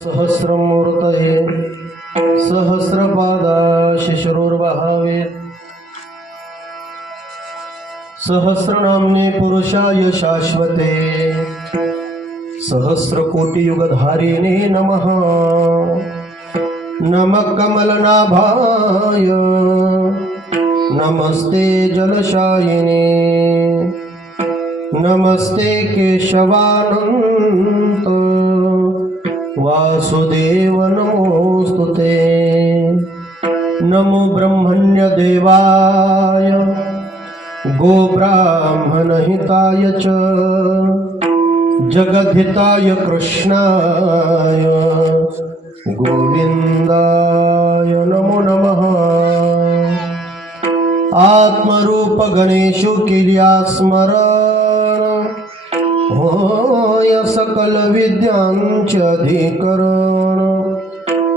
सहस्रमूर्तये सहस्रपादा शिशुरुर्वहावे सहस्रनाम्ने पुरुषाय शाश्वते सहस्रकोटियुगधारिणे नमः। नमः कमलनाभाय नमस्ते जलशायिने नमस्ते केशवानंत वासुदेव नमोस्तुते। नमो ब्रह्मण्य देवाय गोब्राह्मणहिताय च जगद्धिताय कृष्णाय गोविंदाय नमो नमः। आत्मरूप गणेशु किल्या स्मरण होय सकल विद्यांचे अधिकरण।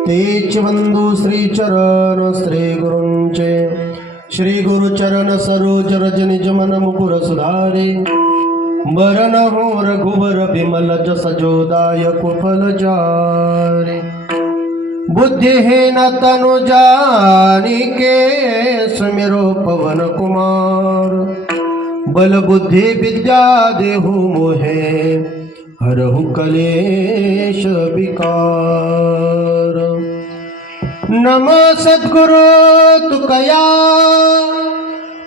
तेच वंदू श्रीचरण श्री गुरूंचे श्री गुरुचरण सरोज रज निज मन मुकुर सुधारे। बरन हो रघुबर बिमल जस जोदाय कुफल जारे। बुद्धिहीन तनु जानिके सुमिरो पवन कुमार। बल बुद्धि विद्या देहु मोहे हरहु कलेश विकार। नमो सद्गुरु तुकया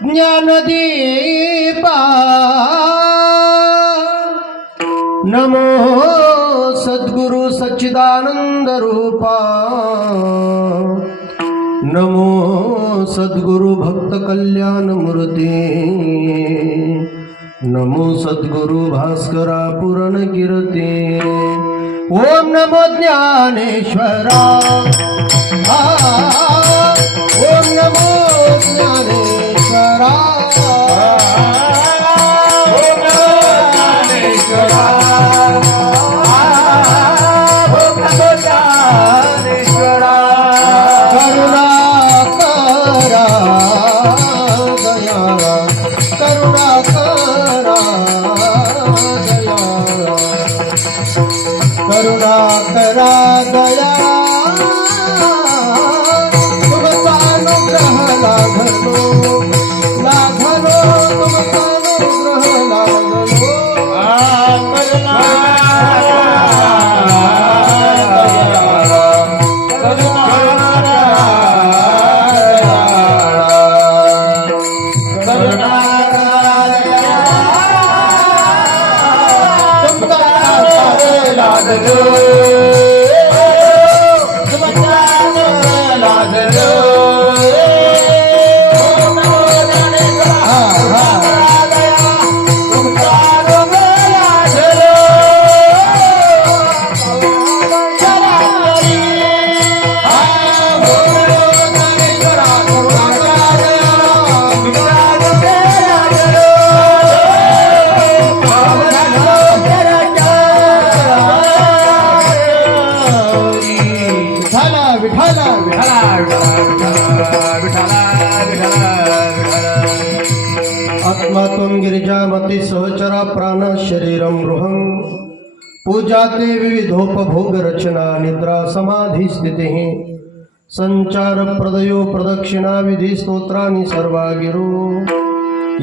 ज्ञानदीपा। नमो सद्गुरु सच्चिदानंद रूपा। नमो सद्गुरु भक्त कल्याण मूर्ती। नमो सद्गुरु भास्करा पुरण कीर्ती। ओम नमो ज्ञानेश्वरा। ओम नमो ज्ञानेश्वरा। ओम नमो ज्ञानेश्वरा। ओम नमो ज्ञानेश्वरा। करुणा करा दया करुणा करा दया करुणा करा दया। तुमचा अनुग्रह लाभलो लाभलो तुमचा अनुग्रह लाभलो। करुणा आत्मा त्वं गिरिजामति सहचरा प्राण शरीरं गृहं। पूजाते विविधोपभोग रचना निद्रा समाधि स्थितिः। संचार प्रदयो प्रदक्षिणा विधि स्तोत्राणि सर्वा गिरो।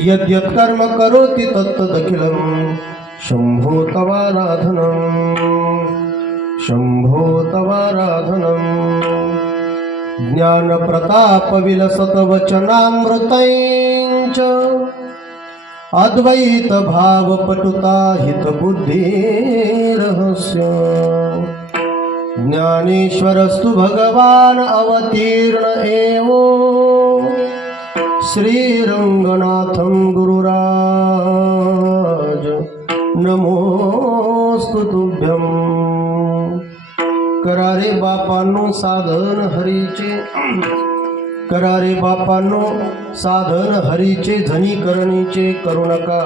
यद्यत् कर्म करोति तत्तदखिलं शंभो तवाराधनं शंभो तवाराधनं। ज्ञान प्रताप विलसत वचनामृतैश्च अद्वैत भाव पटुता हित बुद्धि रहस्य। ज्ञानेश्वरस्तु भगवान अवतीर्ण एवो श्रीरंगनाथं गुरुराज नमोस्तु तुभ्यं। करारे बापांनो साधन हरीचे करारे बापांनो साधन हरीचे झनी करणीचे करू नका।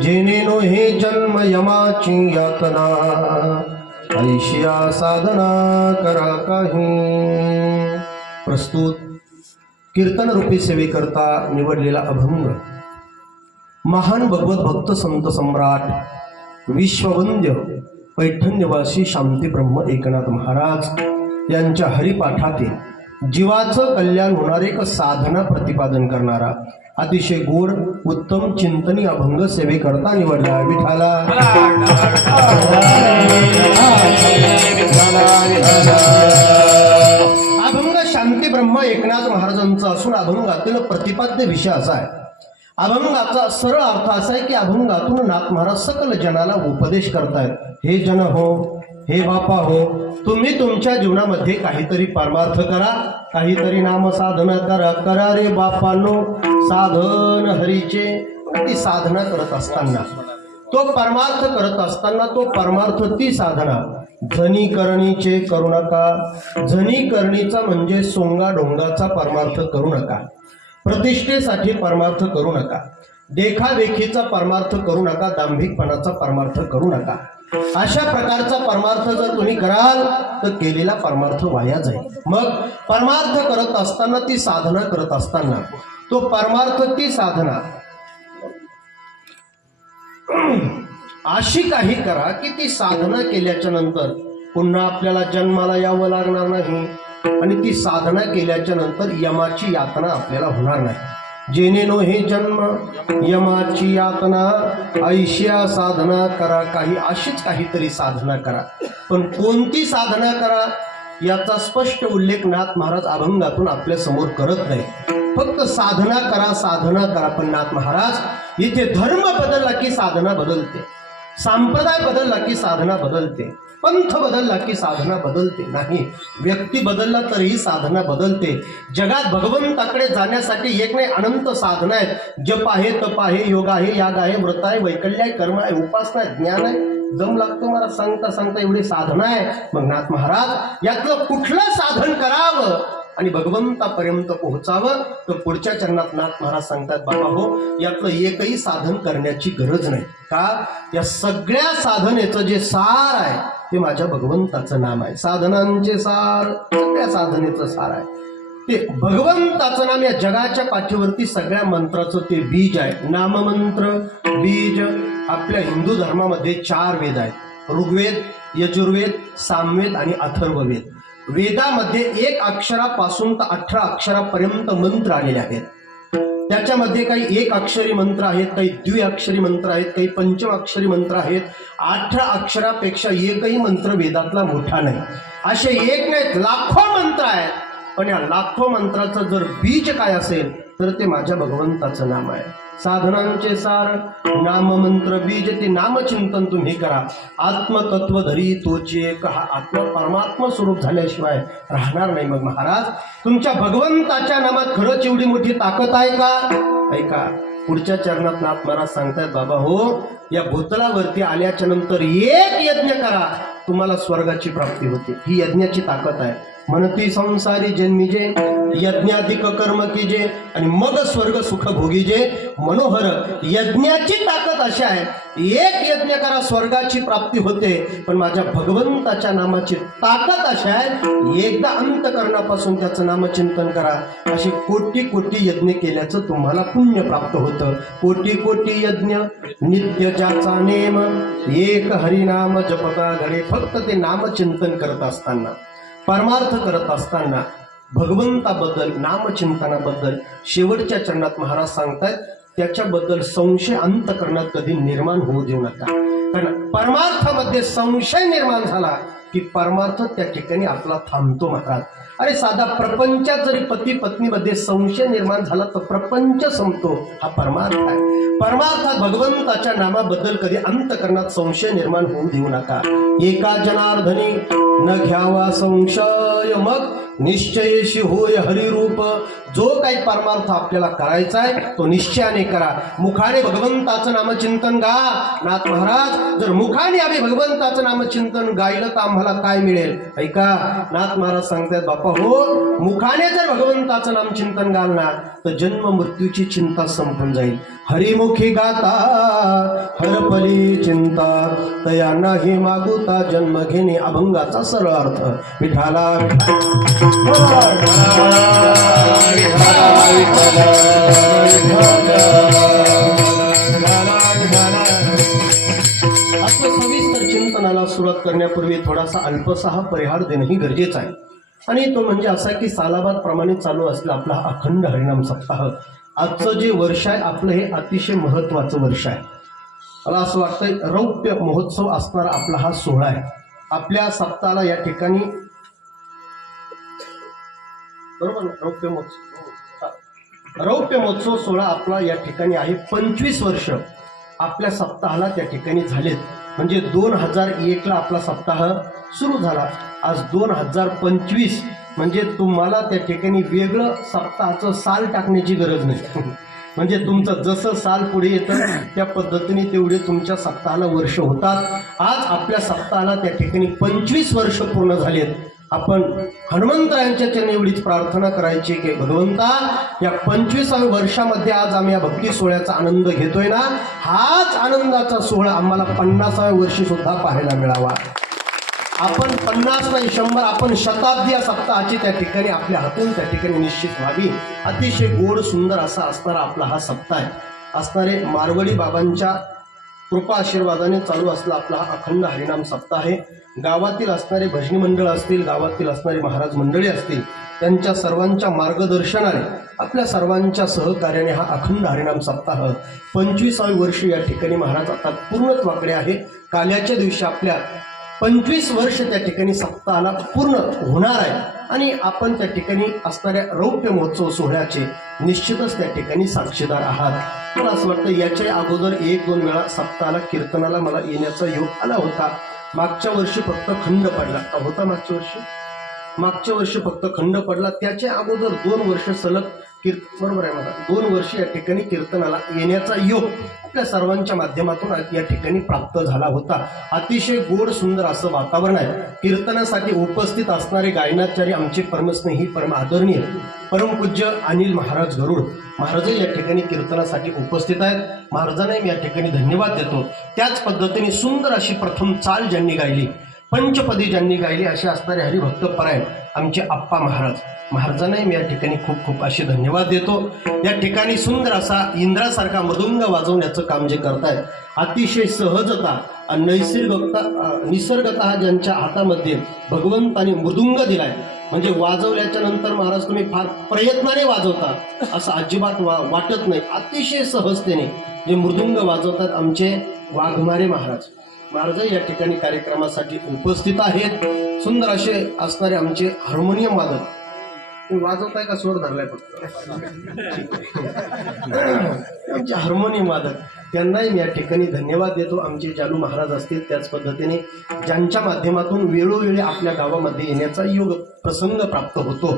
जेनेनो हे जन्म यमाची यातना ऐशिया साधना करा काही। प्रस्तुत कीर्तन रूपी सेवेकरता निवडलेला अभंग महान भगवत भक्त संत सम्राट विश्ववंद्य पैठण्यवासी शांतीब्रह्म एकनाथ महाराज यांच्या हरिपाठातील जीवाचं कल्याण होणारे एक साधना प्रतिपादन करणारा अतिशय गोड उत्तम चिंतनी अभंग सेवेकरता निवडला विठाला अभंग शांतीब्रह्म एकनाथ महाराजांचा असून अभंगातील प्रतिपाद्य विषय असा आहे. अभंगाचा सरळ अर्थ असा आहे की अभंगातून नाथ महाराज सकल जनाला उपदेश करतायत. हे जन हो, हे बापा हो, तुम्ही तुमच्या जीवनामध्ये काहीतरी परमार्थ करा, काहीतरी नाम साधना करा. करा रे बापांनो साधन हरीचे. ती साधना करत असताना, तो परमार्थ करत असताना, तो परमार्थ ती साधना झनी करणीचे करू नका. झनी करणीचा म्हणजे सोंगा डोंगाचा परमार्थ करू नका. प्रतिष्ठेसाठी परमार्थ करू नका. देखादेखीचा परमार्थ करू नका. दांभिकपणाचा परमार्थ करू नका. अशा प्रकारचा परमार्थ जर तुम्ही कराल तर केलेला परमार्थ वाया जाईल. मग परमार्थ करत असताना, ती साधना करत असताना, तो परमार्थ ती साधना अशी काही करा की ती साधना केल्याच्या नंतर पुन्हा आपल्याला जन्माला यावं लागणार नाही आणि ती साधना केल्याच्या नंतर यमाची यातना आपल्याला होणार नाही. जेणे नो हे जन्म यमाची यातना, ऐशिया साधना करा. काही अशीच काहीतरी साधना करा, पण कोणती साधना करा याचा स्पष्ट उल्लेख नाथ महाराज अभंगातून आपल्या समोर करत नाही. फक्त साधना करा, साधना करा. पण नाथ महाराज इथे धर्म बदलला की साधना बदलते, संप्रदाय बदलला की साधना बदलते, पंथ बदलला की साधना बदलते नाही. व्यक्ती बदलला तरीही साधना बदलते. जगात भगवंताकडे जाण्यासाठी एक नाही अनंत साधना आहेत. जप आहे, तप आहे, योग आहे, याग आहे, व्रत आहे, वैकल्य आहे, कर्म आहे, उपासना आहे, ज्ञान आहे. जम लागतो मला सांगता सांगता एवढी साधना आहे. मग नाथ महाराज यातलं कुठलं साधन करावं आणि भगवंतापर्यंत पोहोचावं तर पुढच्या चरणात नाथ महाराज सांगतात, बाबा हो, यातलं एकही साधन करण्याची गरज नाही. का? या सगळ्या साधनेचं जे सार आहे ते माझ्या भगवंताचं नाम आहे. साधनांचे सार, सगळ्या साधनेचं सार आहे ते भगवंताचं नाम. या जगाच्या पाठीवरती सगळ्या मंत्राचं ते बीज आहे. नाममंत्र बीज. आपल्या हिंदू धर्मामध्ये 4 वेद आहेत. ऋग्वेद, यजुर्वेद, सामवेद आणि अथर्ववेद. वेदामध्ये 1 अक्षरापासून तर 18 अक्षरापर्यंत मंत्र आलेले आहेत. त्याच्यामध्ये काही 1 अक्षरी मंत्र आहेत, काही द्विअक्षरी मंत्र आहेत, काही पंचमाक्षरी मंत्र आहेत. 18 अक्षरापेक्षा एकही मंत्र वेदातला मोठा नाही. असे एक नाहीत, लाखो मंत्र आहेत. पण या लाखो मंत्राचं जर बीज काय असेल तर ते माझ्या भगवंताचं नाम आहे. साधनांचे सार नाममंत्र बीज. ते नामचिंतन तुम्ही करा. आत्मतत्व धरी तोचे एक. हा आत्मा परमात्मा स्वरूप झाल्याशिवाय राहणार नाही. मग महाराज तुमच्या भगवंताच्या नामात खरंच एवढी मोठी ताकद आहे का? ऐका, पुढच्या चरणात नाथ महाराज सांगतायत, बाबा हो, या भूतलावरती आल्याच्या नंतर एक यज्ञ करा, तुम्हाला स्वर्गाची प्राप्ती होते. ही यज्ञाची ताकद आहे. म्हणती संसारी जन्मीजे यज्ञाधिक कर्म कीजे आणि मग स्वर्ग सुख भोगीजे. मनोहर यज्ञाची ताकद अशी आहे, एक यज्ञ करा स्वर्गाची प्राप्ती होते. पण माझ्या भगवंताच्या नामाची ताकद अशी आहे, एकदा अंतकरणापासून त्याचं नामचिंतन करा. असे कोटी कोटी यज्ञ केल्याचं तुम्हाला पुण्य प्राप्त होतं. कोटी कोटी यज्ञ नित्य ज्याचा नेम, एक हरिनाम जपता घडे. फक्त ते नामचिंतन करत असताना, परमार्थ करत असताना, भगवंताबद्दल नामचिंतनाबद्दल शेवटच्या चरणात महाराज सांगतायत त्याच्याबद्दल संशय अंतकरणात कधी निर्माण होऊ देऊ नका. कारण परमार्थामध्ये संशय निर्माण झाला की परमार्थ त्या ठिकाणी आपला थांबतो. महाराज अरे साधा प्रपंचात जरी पती पत्नीमध्ये संशय निर्माण झाला तर प्रपंच संपतो. हा परमार्थ आहे. परमार्थात भगवंताच्या नामाबद्दल कधी अंतकरणात संशय निर्माण होऊ देऊ नका. एका जनार्दनी न घ्यावा संशय, मग निश्चयशी होय हरिरूप. जो काही परमार्थ आपल्याला करायचा आहे तो निश्चयाने करा. मुखाने भगवंताचं नामचिंतन गा. नाथ महाराज जर मुखाने आम्ही भगवंताचं नामचिंतन गायलं तर आम्हाला काय मिळेल? ऐका, नाथ महाराज सांगतात, बापा हो, मुखाने जर भगवंताचं नामचिंतन गालणार तर जन्म मृत्यूची चिंता संपून जाईल. हरिमुखी गाता हरपली चिंता, तया नाही मागुता जन्म घेणे. अभंगाचा सरळ अर्थ विठाला असं सविस्तर चिंतन कीर्तनाला सुरुवात करण्यापूर्वी थोडासा अल्पसा हा परिहार देणंही गरजेचं आहे. आणि तो म्हणजे असा की सालाबाद प्रमाणे चालू असलेला आपला हा अखंड हरिनाम सप्ताह. आजचं जे वर्ष आहे आपलं हे अतिशय महत्त्वाचं वर्ष आहे. मला असं वाटतंय रौप्य महोत्सव असणारा आपला हा सोहळा आहे. आपल्या सप्ताहाला या ठिकाणी बरोबर ना, रौप्य महोत्सव सोहळा आपला या ठिकाणी आहे. 25 वर्ष आपल्या सप्ताहाला त्या ठिकाणी झालेत. म्हणजे 2001 ला आपला सप्ताह सुरू झाला. आज 2025 म्हणजे तुम्हाला त्या ठिकाणी वेगळं सप्ताहाचं साल टाकण्याची गरज नाही. म्हणजे तुमचं जसं साल पुढे येतं त्या पद्धतीने तेवढे तुमच्या सप्ताहाला वर्ष होतात. आज आपल्या सप्ताहाला त्या ठिकाणी 25 वर्ष पूर्ण झालेत. आपण हनुमंतरायांच्या चरणी एवढीच प्रार्थना करायची की भगवंता या 25व्या वर्षामध्ये आज आम्ही या भक्ती सोहळ्याचा आनंद घेतोय ना, हाच आनंदाचा सोहळा आम्हाला 50व्या वर्षी सुद्धा पाहायला मिळावा. आपण 50 नाही 100 आपण शताब्दी या सप्ताहाची त्या ठिकाणी आपल्या हातून त्या ठिकाणी निश्चित व्हावी. अतिशय गोड सुंदर असा असणारा आपला हा सप्ताह आहे. असणारे मारवडी बाबांच्या कृपा आशीर्वादाने चालू असला आपला हा अखंड हरिनाम सप्ताह आहे. गावातील असणारे भजनी मंडळ असतील, गावातील असणारे महाराज मंडळी असतील, त्यांच्या सर्वांच्या मार्गदर्शनाने आपल्या सर्वांच्या सहकार्याने हा अखंड हरिनाम सप्ताह 25व्या वर्षी या ठिकाणी महाराज आता पूर्णत्वाकडे आहे. काल्याच्या दिवशी आपल्या 25 वर्ष त्या ठिकाणी सप्ताहाला पूर्ण होणार आहे. आणि आपण त्या ठिकाणी असणाऱ्या रौप्य महोत्सव सोहळ्याचे निश्चितच त्या ठिकाणी साक्षीदार आहात. मला असं वाटतं याच्या अगोदर 1-2 वेळा सप्ताहाला कीर्तनाला मला येण्याचा योग आला होता. मागच्या वर्षी फक्त खंड पडला होता. मागच्या वर्षी फक्त खंड पडला. त्याच्या अगोदर 2 वर्ष सलग बरोबर आहे मला 2 वर्ष या ठिकाणी कीर्तनाला येण्याचा योग आपल्या सर्वांच्या माध्यमातून या ठिकाणी प्राप्त झाला होता. अतिशय गोड सुंदर असं वातावरण आहे. कीर्तनासाठी उपस्थित असणारे गायनाचार्य आमचे परमस्नेही परम आदरणीय परमपूज्य अनिल महाराज गरुड महाराजही या ठिकाणी कीर्तनासाठी उपस्थित आहेत. महाराजांना मी या ठिकाणी धन्यवाद देतो. त्याच पद्धतीने सुंदर अशी प्रथम चाल ज्यांनी गायली, पंचपदी ज्यांनी गायली असे असणारे हरिभक्त परायण आमचे आप्पा महाराजांनाही मी या ठिकाणी खूप खूप असे धन्यवाद देतो. या ठिकाणी सुंदर असा इंद्रासारखा मृदुंग वाजवण्याचं काम जे करतायत, अतिशय सहजता निसर्गतः ज्यांच्या हातामध्ये भगवंताने मृदुंग दिलाय, म्हणजे वाजवल्याच्या नंतर महाराज तुम्ही फार प्रयत्नाने वाजवता असं अजिबात वाटत नाही. अतिशय सहजतेने जे मृदुंग वाजवतात आमचे वाघमारे महाराज या ठिकाणी कार्यक्रमासाठी उपस्थित आहेत. सुंदर असे असणारे आमचे हार्मोनियम वादक. वाजवताय का सोड धरलाय फक्त आमचे हार्मोनियम वादक त्यांनाही मी या ठिकाणी धन्यवाद देतो. आमचे जालू महाराज असतील त्याच पद्धतीने ज्यांच्या माध्यमातून वेळोवेळी आपल्या गावामध्ये येण्याचा योग प्रसंग प्राप्त होतो.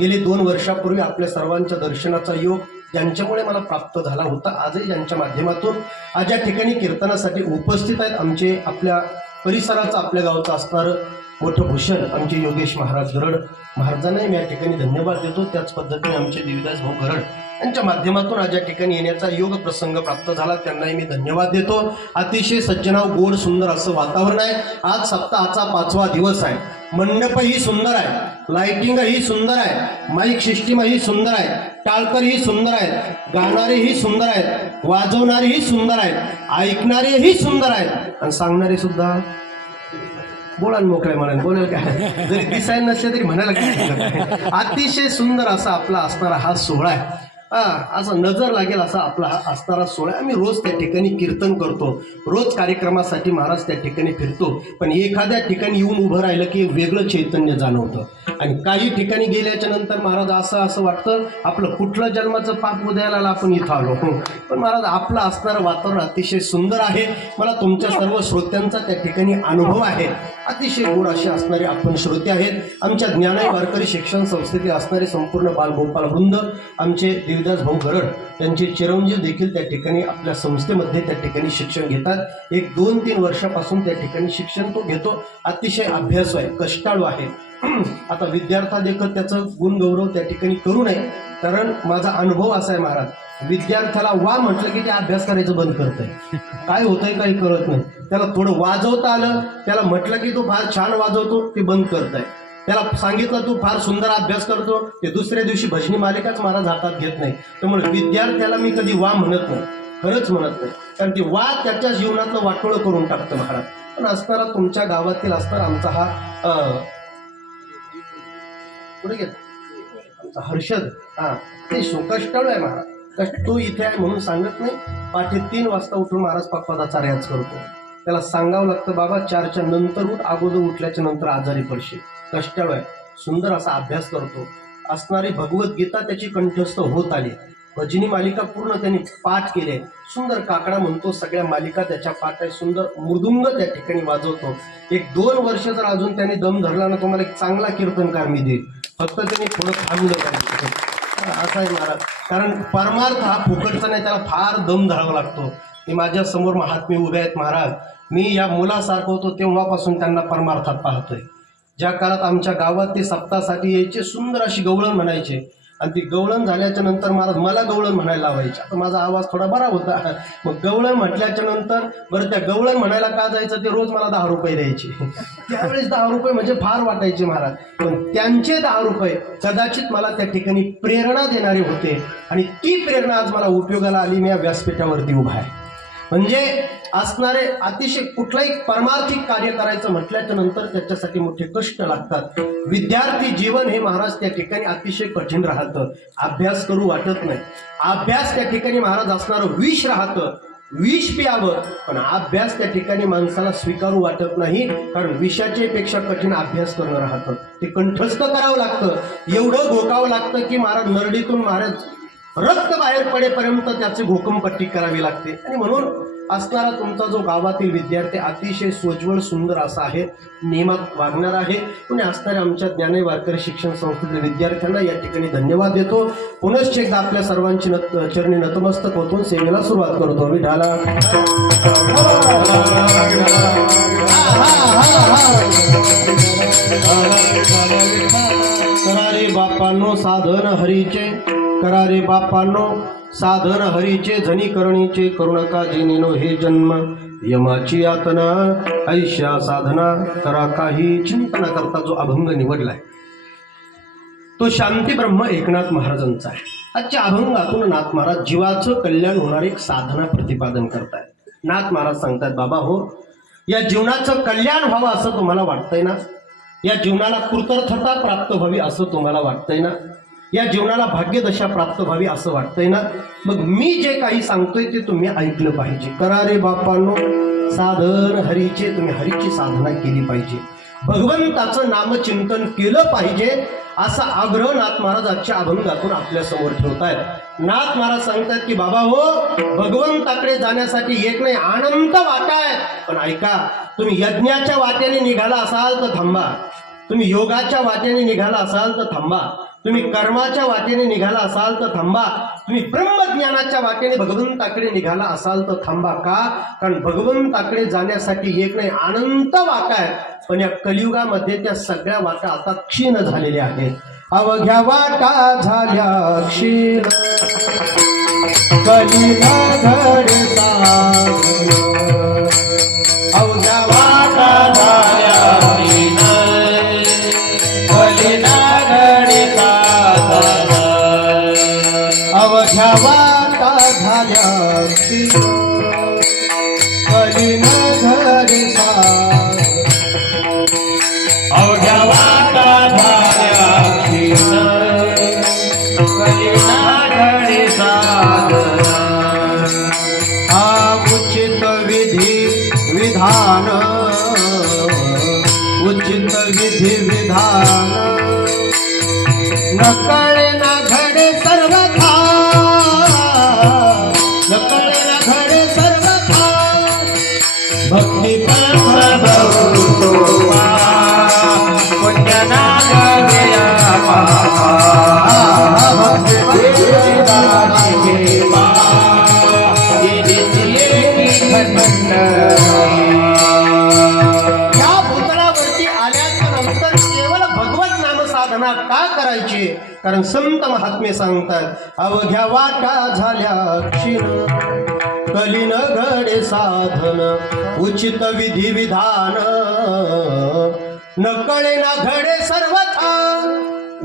गेले 2 वर्षापूर्वी आपल्या सर्वांच्या दर्शनाचा योग ज्यांच्यामुळे मला प्राप्त झाला होता, आजही ज्यांच्या माध्यमातून आज या ठिकाणी कीर्तनासाठी उपस्थित आहेत आमचे आपल्या परिसराचा आपल्या गावचा असणारं मोठं भूषण आमचे योगेश महाराज गरड महाराजांनाही मी या ठिकाणी धन्यवाद देतो. त्याच पद्धतीने आमचे देवीदास भाऊ गरड यांच्या माध्यमातून आज या ठिकाणी येण्याचा योग प्रसंग प्राप्त झाला, त्यांनाही मी धन्यवाद देतो. अतिशय सज्जनाव गोड सुंदर असं वातावरण आहे. आज सप्ताहाचा 5वा दिवस आहे. मंडपही सुंदर आहे, लाइटिंगही सुंदर आहे, माईक सिस्टीमही सुंदर आहे, टाळकरही सुंदर आहेत, गाणारेही सुंदर आहेत, वाजवणारेही सुंदर आहेत, ऐकणारेही सुंदर आहेत आणि सांगणारे सुद्धा बोला मोकळ्या म्हणाल बोलेल काय जरी दिसायला नसले तरी म्हणायला. अतिशय सुंदर असा आपला असणारा हा सोहळा आहे. असं नजर लागेल असा आपला हा असणारा सोहळा. आम्ही रोज त्या ठिकाणी कीर्तन करतो, रोज कार्यक्रमासाठी महाराज त्या ठिकाणी फिरतो, पण एखाद्या ठिकाणी येऊन उभं राहिलं की वेगळं चैतन्य जाणवतं. आणि काही ठिकाणी गेल्याच्या नंतर महाराज असं वाटतं आपलं कुठलं जन्माचं पाप उद्याला आपण इथं आलो. पण महाराज आपलं असणारं वातावरण अतिशय सुंदर आहे. मला तुमच्या सर्व श्रोत्यांचा त्या ठिकाणी अनुभव आहे. अतिशय गोड असे असणारे आपण श्रोते आहेत. आमच्या ज्ञानाई वारकरी शिक्षण संस्थेतील असणारे संपूर्ण बालगोपाल वृंद, आमचे देवीदास भाऊ गरड त्यांचे चिरंजीव देखील त्या ठिकाणी आपल्या संस्थेमध्ये त्या ठिकाणी शिक्षण घेतात. 1-2-3 वर्षापासून त्या ठिकाणी शिक्षण तो घेतो. अतिशय अभ्यासू आहे, कष्टाळू आहे. आता विद्यार्थ्यादेखत त्याचं गुणगौरव त्या ठिकाणी करू नये, कारण माझा अनुभव असा आहे महाराज, विद्यार्थ्याला वा म्हटलं की ते अभ्यास करायचं बंद करतंय. काय होतंय काही कळत नाही. त्याला थोडं वाजवता आलं, त्याला म्हटलं की तो फार छान वाजवतो, ते बंद करताय. त्याला सांगितलं तू फार सुंदर अभ्यास करतो, ते दुसऱ्या दिवशी भजनी मालिकाच महाराज हातात घेत नाही. त्यामुळे विद्यार्थ्याला मी कधी वा म्हणत नाही, खरंच म्हणत नाही, कारण ती वा त्याच्या जीवनातलं वाटोळं करून टाकतं महाराज. पण असणारा तुमच्या गावातील असणारा आमचा हा पुढे गेला आमचा हर्षद, हा ते कष्टाळू आहे महाराज. तो इथे आहे म्हणून सांगत नाही. पाठी 3 वाजता उठून महाराज पाकपादाचा रियाज करतो. त्याला सांगावं लागतं बाबा 4च्या नंतर उठ, अगोदर उठल्याच्या नंतर आजारी पडशील. कष्टाळू आहे, सुंदर असा अभ्यास करतो. असणारी भगवद्गीता त्याची कंठस्थ होत आली. भजनी मालिका पूर्ण त्यांनी पाठ केले. सुंदर काकडा म्हणतो, सगळ्या मालिका त्याच्या पाठ आहे. सुंदर मृदुंग त्या ठिकाणी वाजवतो. 1-2 वर्ष जर अजून त्याने दम धरला ना, तुम्हाला एक चांगला कीर्तनकार मी देईल. फक्त त्यांनी थोडं थांबलं पाहिजे. असं आहे महाराज. कारण परमार्थ हा फुकटचा नाही, त्याला फार दम धरावा लागतो. मी माझ्या समोर महात्मे उभे आहेत महाराज. मी या मुलासारखं होतो तेव्हापासून त्यांना परमार्थात पाहतोय. ज्या काळात आमच्या गावात ते सप्ताहासाठी यायचे, सुंदर अशी गवळण म्हणायचे आणि ती गवळण झाल्याच्या नंतर महाराज मला गवळण म्हणायला लावायचे. आता माझा आवाज थोडा बरा होता. मग गवळण म्हटल्याच्या नंतर बरं त्या गवळण म्हणायला का जायचं, ते रोज मला 10 रुपये द्यायचे. त्यावेळेस 10 रुपये म्हणजे फार वाटायचे महाराज. पण त्यांचे 10 रुपये कदाचित मला त्या ठिकाणी प्रेरणा देणारे होते आणि ती प्रेरणा आज मला उपयोगाला आली. मी या व्यासपीठावरती उभा आहे. म्हणजे असणारे अतिशय कुठलाही परमार्थिक कार्य करायचं म्हटल्याच्या नंतर त्याच्यासाठी मोठे कष्ट लागतात. विद्यार्थी जीवन हे महाराज त्या ठिकाणी अतिशय कठीण राहतं. अभ्यास करू वाटत नाही. अभ्यास त्या ठिकाणी महाराज असणारं विष राहतं. विष प्यावं, पण अभ्यास त्या ठिकाणी माणसाला स्वीकारू वाटत नाही. कारण विषाच्या पेक्षा कठीण अभ्यास करणं राहतं. ते कंठस्थ करावं लागतं. एवढं घोकावं लागतं की महाराज नरडीतून महाराज रक्त बाहेर पडेपर्यंत त्याची घोकमपट्टी करावी लागते. आणि म्हणून असणारा तुमचा जो गावातील विद्यार्थी अतिशय सोज्वळ सुंदर असा आहे, नियमात वागणार आहे. पुणे असणाऱ्या आमच्या ज्ञानई वारकरी शिक्षण संस्थेतील विद्यार्थ्यांना या ठिकाणी धन्यवाद देतो. पुनश्च एकदा आपल्या सर्वांची चरणी नतमस्तक होतून सेवेला सुरुवात करतो. विठाला करारे बापांनो साधन हरीचे, करारे बापांनो साधन हरीचे, झनी करणीचे करू नका जेनेनो हे जन्म. यमाची यातना ऐशा साधना करा काही चिंतना करता जो अभंग निवडलाय तो शांती ब्रह्म एकनाथ महाराजांचा आहे. आजच्या अभंगातून नाथ महाराज जीवाचं कल्याण होणार एक साधना प्रतिपादन करतायत. नाथ महाराज सांगतात, बाबा हो, या जीवनाचं कल्याण व्हावं असं तुम्हाला वाटतंय ना? या जीवनाला कृतार्थता प्राप्त व्हावी असं तुम्हाला वाटतंय ना? या जीवनाला भाग्यदशा प्राप्त व्हावी असं वाटतंय ना? मग मी जे काही सांगतोय ते तुम्ही ऐकलं पाहिजे. करारे बापांनो साधन हरीचे, तुम्ही हरीची साधना केली पाहिजे. भगवंताचं नामचिंतन केलं पाहिजे असा आग्रह नाथ महाराज आजच्या अभंगातून आपल्या समोर ठेवतायत. नाथ महाराज सांगतात की बाबा हो, भगवंताकडे जाण्यासाठी एक नाही अनंत वाटा आहेत. पण ऐका, तुम्ही यज्ञाच्या वाटेने निघाला असाल तर थांबा. तुम्ही योगाच्या वाटेने निघाला असाल तर थांबा. तुम्ही कर्माच्या वाटेने निघाला असाल तर थांबा. तुम्ही ब्रह्मज्ञानाच्या वाटेने भगवंताकडे निघाला असाल तर थांबा. का? कारण भगवंताकडे जाण्यासाठी एक नाही अनंत वाटा आहेत. पण या कलियुगामध्ये त्या सगळ्या वाटा आता क्षीण झालेल्या आहेत. अवघ्या वाटा झाल्या क्षीण, कलिना घडे साधन. अवघ्या वाटा झाल्या क्षीण, कलिना घडे साधन. अवघ्या वाटा झाल्या क्षीण, कलिना घडे साधन. अवघ्या वाटा झाल्या क्षीण, कलिना घडे साधन. हा उचित विधी विधान, उचित विधी विधान. नकळे ना घडे सर्वथा, नकळे ना घडे सर्वथा. भक्ती या भूतलावरती आल्याच्या नंतर केवळ भगवत नाम साधना का करायची? कारण संत महात्मे सांगतात, अवघ्या वाटा झाल्या क्षीण, कलीन घडे साधन. उचित विधी विधान, न कळे ना घडे सर्वथा.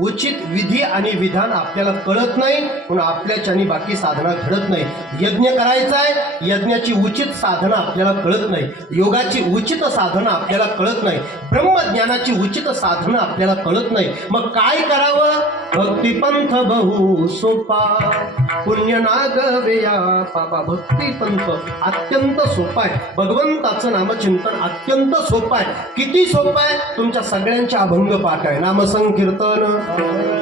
उचित विधी आणि विधान आपल्याला कळत नाही म्हणून आपल्याच्यानी बाकी साधना घडत नाही. यज्ञ करायचा आहे, यज्ञाची उचित साधना आपल्याला कळत नाही, योगाची उचित साधना आपल्याला कळत नाही, ब्रह्मज्ञानाची उचित साधना आपल्याला कळत नाही. मग काय करावं? भक्तिपंथ बहु सोपा पुण्य नागवेया पापा. भक्तिपंथ अत्यंत सोपा आहे. भगवंताचं नामचिंतन अत्यंत सोपं आहे. किती सोपं आहे? तुमच्या सगळ्यांचे अभंग पाठ आहे. नामसंकीर्तन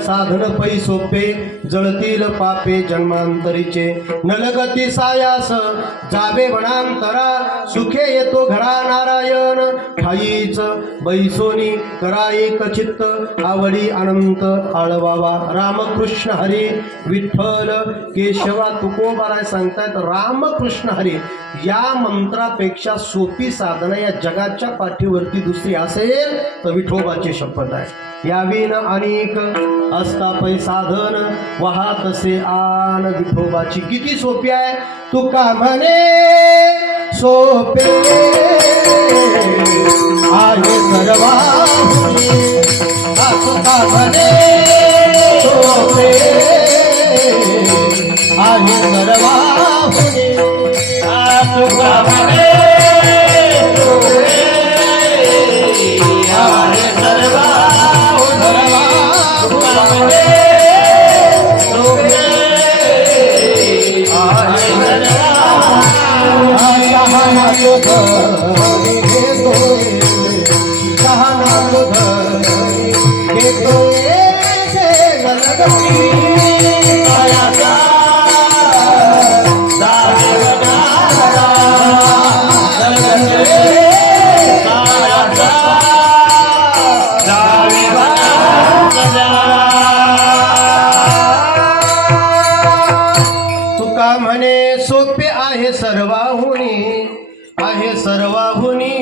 साधन पै सोपे जळतील पापे जन्मांतरीचे नलगती सायास जावे वनांतरा सुखे येतो घरा नारायण ठाईच बैसोनी करा एक चित्त आवडी अनंत आळवावा. रामकृष्ण हरी विठ्ठल केशवा तुकोबाराय सांगतायत रामकृष्ण हरी या मंत्रापेक्षा सोपी साधना या जगाच्या पाठीवरती दुसरी असेल तर विठोबाची शपथ आहे. यावीन अनेक असता पै साधन वाहातसे आन. विठोबाची किती सोपी आहे. तुका म्हणे सोपे आहे सर्वा तुका म्हणे सोपे आहे सर्वा तुका म्हणे सर्वाहुनी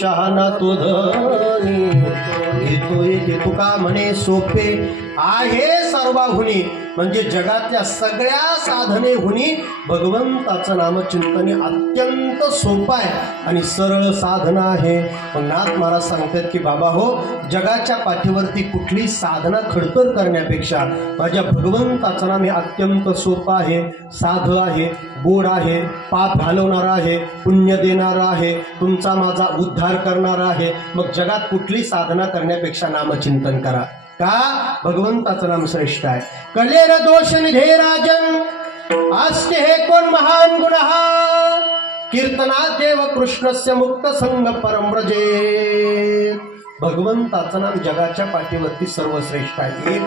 शहाणा तो धनी घेतो येते. तुका म्हणे सोपे आहे सर्वाहुनी म्हणजे जगातल्या सगळ्या साधनेहुनी भगवंताचं नामचिंतन अत्यंत सोपं आहे आणि सरळ साधना आहे. पण नाथ महाराज सांगतात की बाबा हो जगाच्या पाठीवरती कुठली साधना खडतर करण्यापेक्षा माझ्या भगवंताचं नाम हे अत्यंत सोपं आहे, साधं आहे, गोड आहे, पाप घालवणारा आहे, पुण्य देणारा आहे, तुमचा माझा उद्धार करणारा आहे. मग जगात कुठली साधना करण्यापेक्षा नामचिंतन करा. का? भगवंताचं नाम श्रेष्ठ आहे. कलेर दोष निधे राजन आस्ते हे कोण महान गुणः कीर्तनात देव कृष्णस्य मुक्त संग परम्रजे. भगवंताचं नाम जगाच्या पाठीवरती सर्वश्रेष्ठ आहे. एक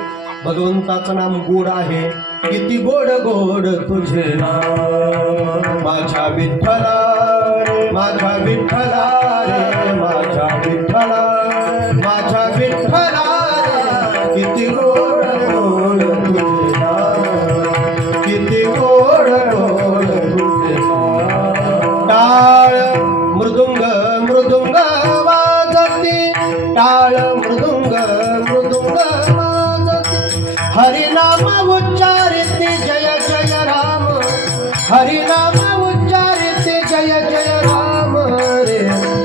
भगवंताचं नाम गोड आहे. किती गोड गोड तुझे नाम माझ्या विठ्ठला माझ्या विठ्ठला रे माझ्या विठ्ठला माझ्या विठ्ठला किती गोड गोड तुझे नाम किती गोड गोड तुझे नाम. टाळ मृदुंग मृदुंग वाजती टाळ मृदुंग मृदुंग वाजती हरिनाम उच्चारिते जय जय राम हरिनाम उच्चारिते जय जय राम रे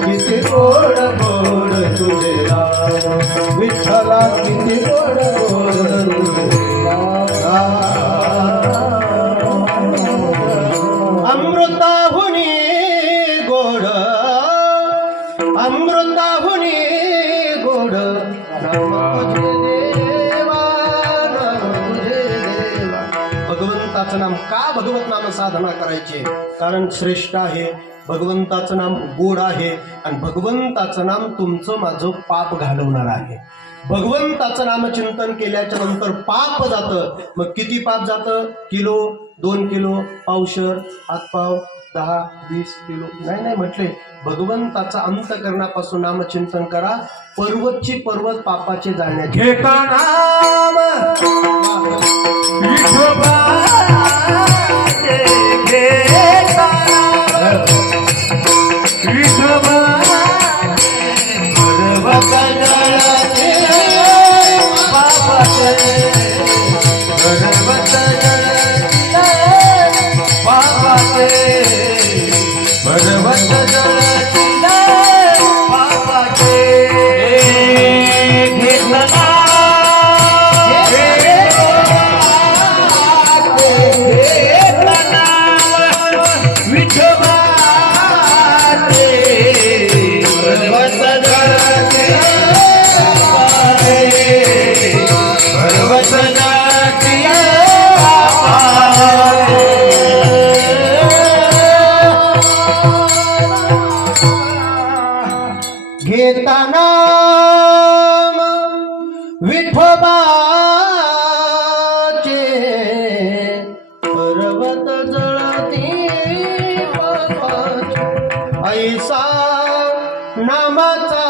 किती गोड गोड तुझे नाम विठ्ठला किती गोड गोड तुझे नाम. अमृताहुनी गोड अमृताहुनी गोड नाम तुझे देवा नाम तुझे देवा. भगवंताचं नाम का भगवत नाम साधना करायची? कारण श्रेष्ठ आहे, भगवंताचं नाम गोड आहे आणि भगवंताचं नाम तुमचं माझं पाप घालवणार आहे. भगवंताचं नामचिंतन केल्याच्या नंतर पाप जातं. मग किती पाप जातं? किलो, 2 किलो, पावशर, हातपाव, 10-20 किलो नाही नाही म्हटले. भगवंताचा अंतकरणापासून नामचिंतन करा. पर्वतची पर्वत पापाचे जाळण्याचे. घेता नाम विठोबा घेता विठोबा पर्वत जळते पापाचे पर्वत जळते पापाचे पर्वत जळते पापाचे. घेता विठोबाचे पर्वत जळती पापाचे. ऐसा नामाचा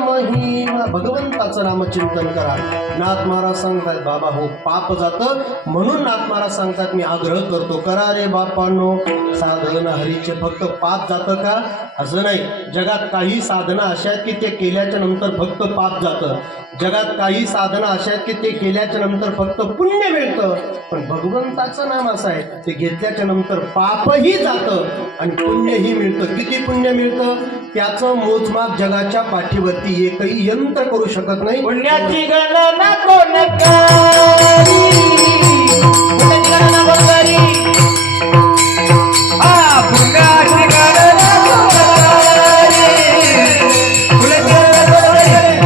महिमा. भगवंताचं नामचिंतन करा. नाथ महाराज सांगतात बाबा हो पाप जातं म्हणून नाथ महाराज सांगतात मी आग्रह करतो करा रे बापांनो साधन हरीचे. फक्त पाप जातं का असं नाही. जगात काही साधना अशा आहेत की ते केल्याच्या नंतर फक्त पाप जातं. जगात काही साधना अशा आहेत की ते केल्याच्या नंतर फक्त पुण्य मिळतं. पण भगवंताचं नाम असं आहे ते घेतल्याच्या नंतर पापही जातं आणि पुण्यही मिळतं. किती पुण्य मिळतं त्याचं मोजमाप जगाच्या पाठीवरती एकही यंत्र करू शकत नाही. पुण्याची गणना कोण करी? पुण्याची गणना कोण करी? हा पुण्याची गणना कोण करी? पुण्याची गणना कोण करी?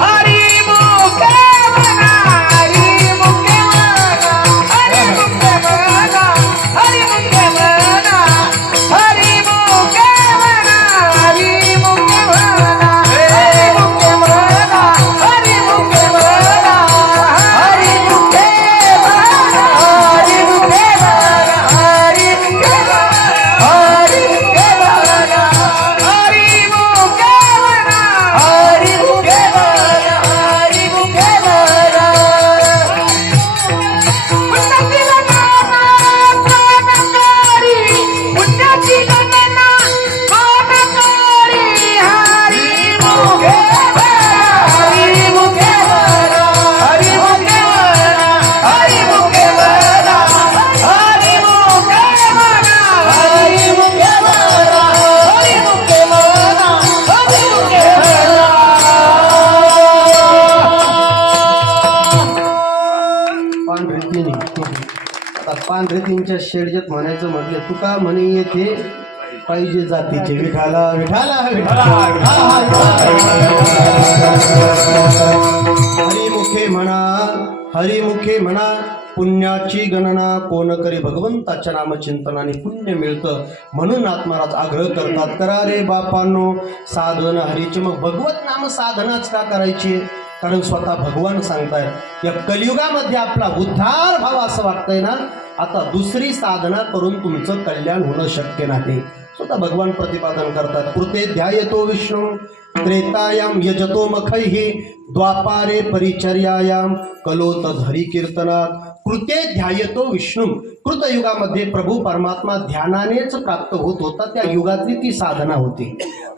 हरी मुखे म्हणा, हरी मुखे म्हणा, हरी मुखे म्हणा, हरी मुखे म्हणा, हरी मुखे म्हणा, हरी मुखे म्हणा, हरी मुखे म्हणा, हरी मुखे म्हणा, हरी मुखे म्हणा, हरी मुखे म्हणा, हरी मुखे म्हणा, हरी मुखे म्हणा, हरी मुखे म्हणा, हरी मुखे म्हणा, हरी मुखे म्हणा. पुण्याची गणना कोण करी? पुण्याची गणना कोण करी? हरी मुखे म्हणा, हरी मुखे म्हणा, हरी मुखे म्हणा, हरी मुखे म्हणा, हरी मुखे म्हणा, हरी मुखे म्हणा, हरी मुखे म्हणा, हरी मुखे म्हणा. पांढरेतीने आता पांढरेतींच्या शेडजत म्हणायचं म्हटलं तुका म्हणे येथे पाहिजे जातीचे. विठाला विठाला विठाला हरिमुखे म्हणा हरिमुखे म्हणा. पुण्याची गणना कोण करे? भगवंताच्या नामचिंतनाने पुण्य मिळतं म्हणून नाथ महाराज आग्रह करतात करा रे बापांनो साधन हरीचे. मग भगवत नाम साधनाच का करायची? कारण स्वतः भगवान सांगतायत या कलियुगामध्ये आपला उद्धार व्हावा असं वाटतंय ना. आता दुसरी साधना करून तुमचं कल्याण होणं शक्य नाही. स्वतः भगवान प्रतिपादन करतात कृते ध्यायतो विष्णू त्रेतायाम यजतो मखैहि द्वापारे परिचर्यायाम कलोत हरी कीर्तनात. कृते ध्यायतो विष्णू. कृतयुगामध्ये प्रभू परमात्मा ध्यानानेच प्राप्त होत होता. त्या युगातली ती साधना होती.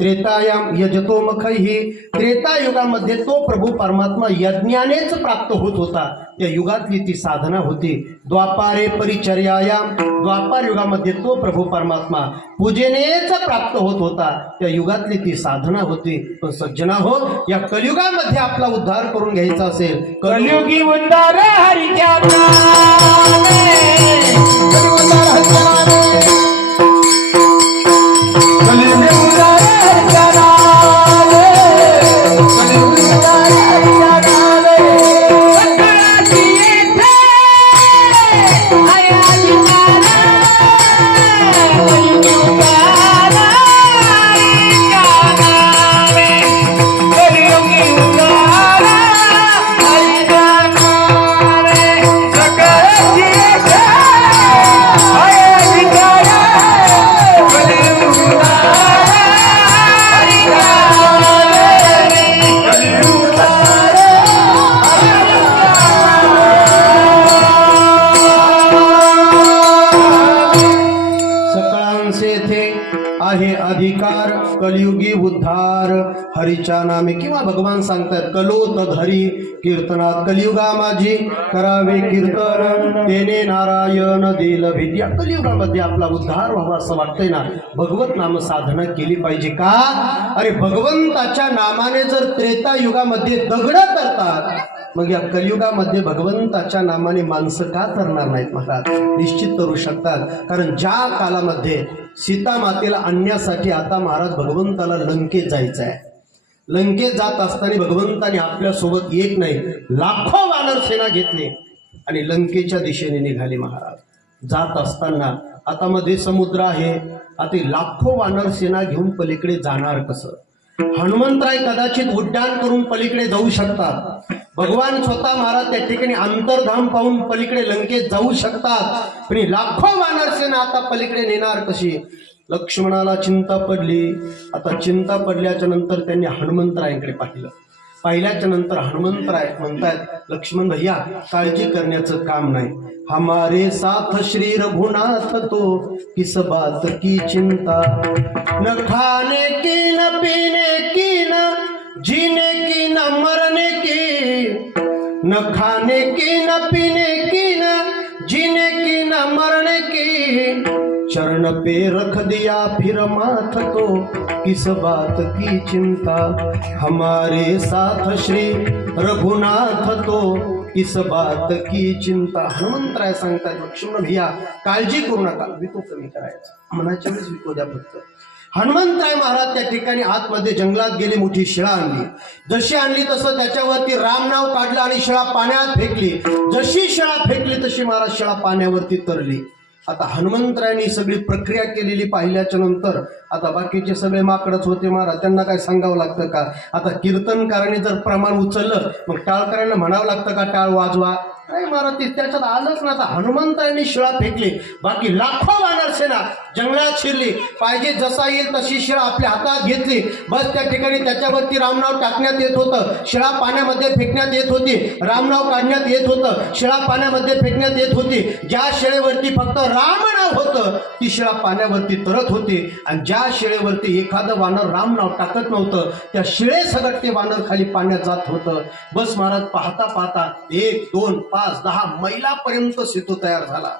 त्रेतायाम यजतो मखैहि. त्रेतायुगामध्ये तो प्रभू परमात्मा यज्ञानेच प्राप्त होत होता. त्या युगातली ती साधना होती. द्वापारे परिचर्यायाम. द्वापार युगामध्ये तो प्रभू परमात्मा पूजेनेच प्राप्त होत होता. त्या युगातली ती साधना होती. पण सज्जना हो या कलियुगामध्ये आपला उद्धार करून घ्यायचा असेल कलियुगी उद्धार हरीच्या नामे. कलियुगी उद्धार हरीच्या नामे. कलियुगी उद्धार हरीच्या नामे. कलियुगी उद्धार हरीच्या नामे. सकाळची येथे आयाची नामे. कलियुगी उद्धार हरीच्या नामे. कलियुगी उद्धार हरीच्या नामे. सकाळची येथे आयाची नामे. कलियुगी उद्धार हरीच्या नामे. कलियुगी उद्धार सकळांचे येथे आहे अधिकार कलियुगी उद्धार हरीच्या नामे. किंवा भगवान सांगतात कलोत हरी कीर्तनात. कलियुगा माझी करावे कीर्तन तेने नारायण देल विद्या. कलियुगामध्ये आपला उद्धार व्हावा असं वाटतंय ना. भगवत नाम साधना केली पाहिजे का? अरे भगवंताच्या नामाने जर त्रेता युगामध्ये दगड करतात मग या कलियुगामध्ये भगवंताच्या नामाने माणसं का करणार नाहीत? महाराज निश्चित करू शकतात. कारण ज्या कालामध्ये सीता मातेला आणण्यासाठी आता महाराज भगवंताला लंकेत जायचं आहे. लंकेत जात असताना भगवंताने आपल्यासोबत एक नाही लाखो वानर सेना घेतली आणि लंकेच्या दिशेने निघाले. महाराज जात असताना आता मध्ये समुद्र आहे. आता लाखो वानर सेना घेऊन पलीकडे जाणार कसं? हनुमंतराय कदाचित उड्डाण करून पलीकडे जाऊ शकतात. भगवान स्वतः महाराज त्या ठिकाणी अंतर्धाम पाहून पलीकडे लंकेत जाऊ शकतात, पण ही लाखो वानर सेना आता पलीकडे नेणार कशी? लक्ष्मणाला चिंता पडली. आता चिंता पडल्याच्या नंतर त्यांनी हनुमंतरायांकडे पाहिल्याच्या नंतर हनुमंतराय म्हणतायत, लक्ष्मण भैया काळजी करण्याचं काम नाही. हमारे साथ श्री रघुनाथ तो किस बात की चिंता, न खाने की न पीने की न जीने की न मरने की, न खाने की न पीने की न जीने की न मरने की, चरण पे रख दिया फिर माथ को किस बात की चिंता, हमारे साथ श्री रघुनाथ तो किस बात की चिंता. हनुमंतराय सांगतात, लक्ष्मण भैया काळजी करू नका, विको कमी करायचा, मनाच्या वेळेस विको द्या फक्त. हनुमंतराय महाराज त्या ठिकाणी आतमध्ये जंगलात गेले, मोठी शिळा आणली. जशी आणली तसं त्याच्यावरती राम नाव काढलं आणि शिळा पाण्यात फेकली. जशी शिळा फेकली तशी महाराज शिळा पाण्यावरती तरली. आता हनुमंतरायांनी सगळी प्रक्रिया केलेली पाहिल्याच्या नंतर आता बाकीचे सगळे माकडच होते महाराज, त्यांना काय सांगावं लागतं का? आता कीर्तनकाराने जर प्रमाण उचललं मग टाळकऱ्यांना म्हणावं लागतं का टाळ वाजवा? नाही महाराज, ते त्याच्यात आलंच ना. आता हनुमंतरायांनी शिळा फेकली, बाकी लाखो वानर सेना जंगलात शिरली. पाहिजे जसा येईल तशी शिळा आपल्या हातात घेतली. बस त्या ठिकाणी त्याच्यावरती रामनाव टाकण्यात येत होतं, शिळा पाण्यामध्ये फेकण्यात येत होती, रामनाव काढण्यात येत होतं, शिळा पाण्यामध्ये फेकण्यात येत होती. ज्या शिळेवरती फक्त राम नाव होतं ती शिळा पाण्यावरती तरत होती, आणि ज्या शिळेवरती एखादं वानर राम नाव टाकत नव्हतं त्या शिळेसकट ते वानर खाली पाण्यात जात होतं. बस महाराज पाहता पाहता 1, 2, 5, 10 मैलापर्यंत सेतू तयार झाला.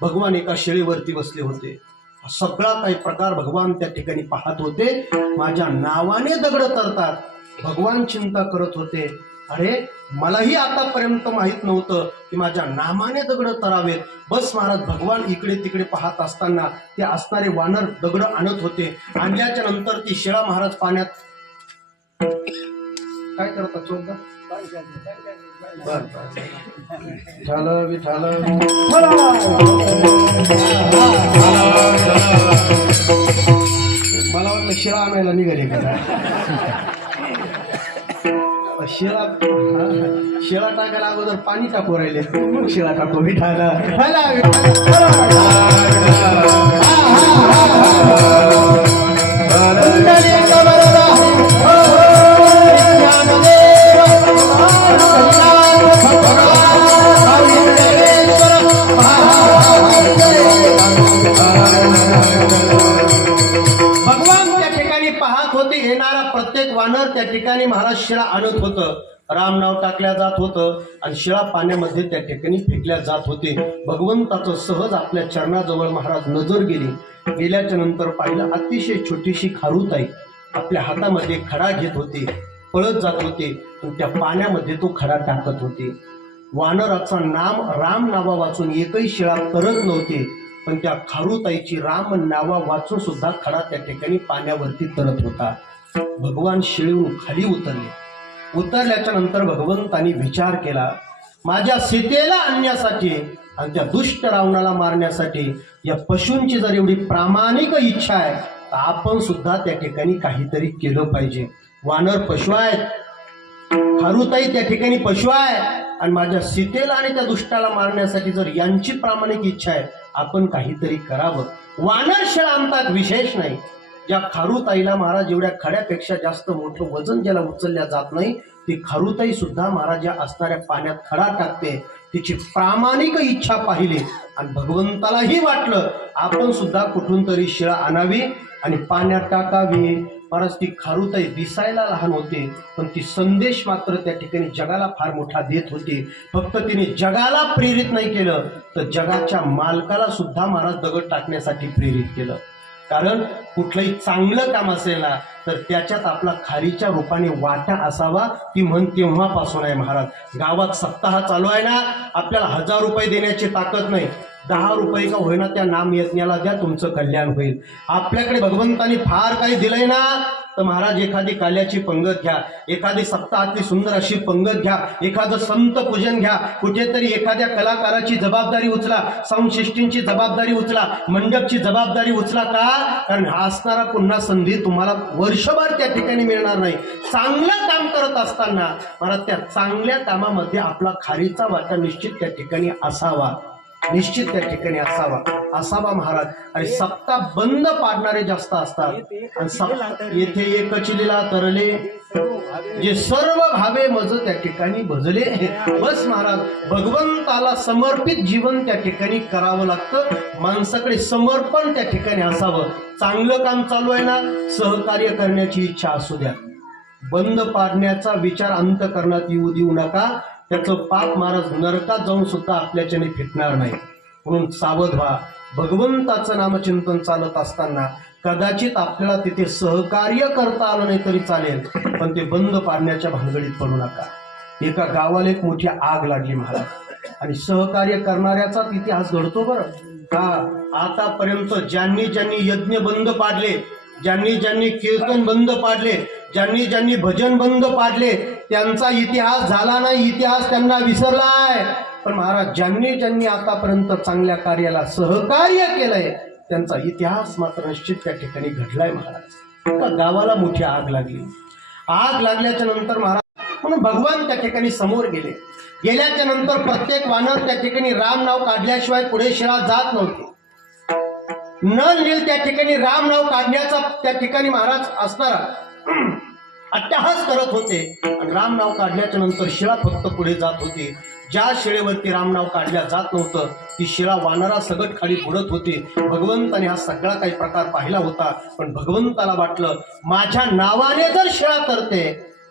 भगवान एका शिळेवरती बसले होते. सगळा काही प्रकार भगवान त्या ठिकाणी पाहत होते. माझ्या नावाने दगड तरतात. भगवान चिंता करत होते, अरे मलाही आतापर्यंत माहित नव्हतं की माझ्या नामाने दगड तरावेत. बस महाराज भगवान इकडे तिकडे पाहत असताना ते असणारे वानर दगड आणत होते. आणल्याच्या नंतर ती शिळा महाराज पाण्यात काय करतात चोरदा झालं विठालं. मला वाटलं शिळा आणायला निघाली का? शिळा टाकायला अगोदर पाणी टाकू राहिले, मग शिळा टाकू विठाला. भगवान त्या ठिकाणी पाहत होते. येणारा प्रत्येक वानर त्या ठिकाणी महाराज शिळा आणत होतं, राम नाव टाकल्या जात होतं आणि शिळा पाण्यामध्ये त्या ठिकाणी फेकल्या जात होते. भगवंताचं सहज आपल्या चरणाजवळ महाराज नजर गेल्याच्या नंतर पाहिलं अतिशय छोटीशी खारुताई आपल्या हातामध्ये खडा घेत होते, पळत जात होते आणि त्या पाण्यामध्ये तो खडा टाकत होते. वानराचा नाम राम नावा वाचून एकही शिळा तरत नव्हते, पण त्या खारुताईची राम नावा वाचून सुद्धा खडा त्या ठिकाणी पाण्यावरती तरत होता. भगवान शिळेहून खाली उतरल्याच्या नंतर भगवंतांनी विचार केला, माझ्या सीतेला आणण्यासाठी आणि त्या दुष्ट रावणाला मारण्यासाठी या पशूंची जर एवढी प्रामाणिक इच्छा आहे तर आपण सुद्धा त्या ठिकाणी काहीतरी केलं पाहिजे. वानर पशु आहेत, खारुताई त्या ठिकाणी पशु आहे, आणि माझ्या सीतेला आणि त्या दुष्टाला मारण्यासाठी जर यांची प्रामाणिक इच्छा आहे आपण काहीतरी करावं. वानर शिळा आणतात विशेष नाही. ज्या खारुताईला महाराज एवढ्या खड्यापेक्षा जास्त मोठं वजन ज्याला उचलल्या जात नाही ती खारुताई सुद्धा महाराज या असणाऱ्या पाण्यात खडा टाकते. तिची प्रामाणिक इच्छा पाहिली आणि भगवंतालाही वाटलं आपण सुद्धा कुठून तरी शिळा आणावी आणि पाण्यात टाकावी. महाराज ती खारुताई दिसायला लहान होती, पण ती संदेश मात्र त्या ठिकाणी जगाला फार मोठा देत होती. फक्त तिने जगाला प्रेरित नाही केलं तर जगाच्या मालकाला सुद्धा महाराज दगड टाकण्यासाठी प्रेरित केलं. कारण कुठलंही चांगलं काम असेल ना तर त्याच्यात आपला खारीच्या रूपाने वाटा असावा, ती म्हण तेव्हापासून आहे महाराज. गावात सप्ताह चालू आहे ना, आपल्याला 1000 रुपये देण्याची ताकद नाही, 10 रुपये का होईना त्या नाम यज्ञाला द्या, तुमचं कल्याण होईल. आपल्याकडे भगवंतांनी फार काही दिलंय ना तर महाराज एखादी काल्याची पंगत घ्या, एखादी सप्ताहातली सुंदर अशी पंगत घ्या, एखादं संत पूजन घ्या, कुठेतरी एखाद्या कलाकाराची जबाबदारी उचला, साऊंड जबाबदारी उचला, मंडपची जबाबदारी उचला. का? कारण हा असणारा पुन्हा संधी तुम्हाला वर्षभर त्या ठिकाणी मिळणार नाही. चांगलं काम करत असताना मला त्या चांगल्या कामामध्ये आपला खारीचा वाटा निश्चित त्या ठिकाणी असावा, निश्चित त्या ठिकाणी असावा महाराज. आणि सप्ता बंद पाडणारे जास्त असतात. आणि येथे एकच लीला तरले जे सर्व भावे मज त्या ठिकाणी भजले. बस महाराज, भगवंताला समर्पित जीवन त्या ठिकाणी करावं लागतं. माणसाकडे समर्पण त्या ठिकाणी असावं. चांगलं काम चालू आहे ना, सहकार्य करण्याची इच्छा असू द्या. बंद पाडण्याचा विचार अंतःकरणात येऊ देऊ नका. त्याचं पाप महाराज नरकात जाऊन सुद्धा आपल्याच्याने फिटणार नाही. म्हणून सावध व्हा. भगवंताचं नामचिंतन चालत असताना कदाचित आपल्याला तिथे सहकार्य करता आलं नाही तरी चालेल, पण ते बंद पाडण्याच्या भानगडीत पडू नका. एका गावाला एक मोठी आग लागली महाराज, आणि सहकार्य करणाऱ्याचाच इतिहास घडतो बरं का. आतापर्यंत ज्यांनी ज्यांनी यज्ञ बंद पाडले, ज्यांनी कीर्तन बंद पाडले, ज्यांनी भजन बंद पाडले, त्यांचा इतिहास झाला नाही, इतिहास त्यांना विसरलाय. पण महाराज ज्यांनी आतापर्यंत चांगल्या कार्याला सहकार्य केलंय, त्यांचा इतिहास मात्र निश्चित त्या ठिकाणी घडलाय महाराज. एका गावाला मोठी आग लागली. आग लागल्याच्या नंतर महाराज म्हणून भगवान त्या ठिकाणी समोर गेले. गेल्याच्या नंतर प्रत्येक वानर त्या ठिकाणी राम नाव काढल्याशिवाय पुढे शिळा जात नव्हते. न नील त्या ठिकाणी राम नाव काढण्याचा त्या ठिकाणी महाराज असणारा अट्टहास करत होते. आणि राम नाव काढल्याच्या नंतर शिळा फक्त पुढे जात होती. ज्या शिळेवरती राम नाव काढल्या जात नव्हतं ती शिळा वानरा सगट खाली बुडत होती. भगवंताने हा सगळा काही प्रकार पाहिला होता. पण भगवंताला वाटलं माझ्या नावाने जर शिळा तरते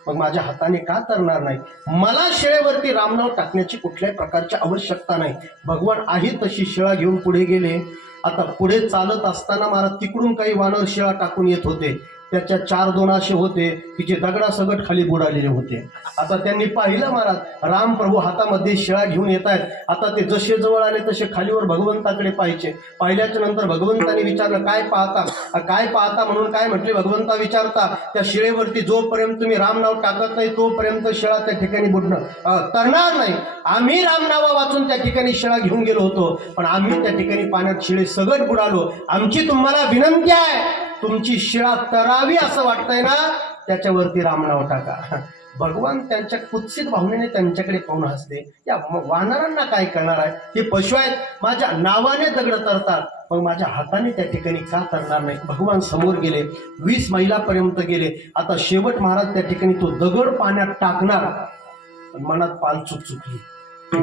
मग माझ्या हाताने का तरणार नाही. मला शिळेवरती रामनाव टाकण्याची कुठल्याही प्रकारची आवश्यकता नाही. भगवान आहे तशी शिळा घेऊन पुढे गेले. आता पुढे चालत असताना महाराज तिकडून काही वानर शिळा टाकून येत होते. त्याच्या 4-2 असे होते की जे दगडासगट खाली बुडालेले होते. आता त्यांनी पाहिलं महाराज राम प्रभू हातामध्ये शिळा घेऊन येत आहेत. आता ते जसे जवळ आले तसे खालीवर भगवंताकडे पाहायचे. पाहिल्याच्या नंतर भगवंताने विचारलं काय पाहता म्हणून काय म्हटले. भगवंता विचारता त्या शिळेवरती जोपर्यंत तुम्ही राम नाव टाकत नाही तोपर्यंत शिळा त्या ठिकाणी बुडणं तरणार नाही. आम्ही राम नावा वाचून त्या ठिकाणी शिळा घेऊन गेलो होतो, पण आम्ही त्या ठिकाणी पाण्यात शिळे सगट बुडालो. आमची तुम्हाला विनंती आहे तुमची शिळा तरावी असं वाटतंय ना त्याच्यावरती रामनाव टाका. भगवान त्यांच्या कुत्सित भावनेने त्यांच्याकडे पाहून हसले. या वानरांना काय करणार आहे, हे पशु आहेत, माझ्या नावाने दगड तरतात, मग माझ्या हाताने त्या ठिकाणी का तरणार नाही. भगवान समोर गेले. 20 मैलापर्यंत गेले. आता शेवट महाराज त्या ठिकाणी तो दगड पाण्यात टाकणार, पण मनात पालचूक चुकली.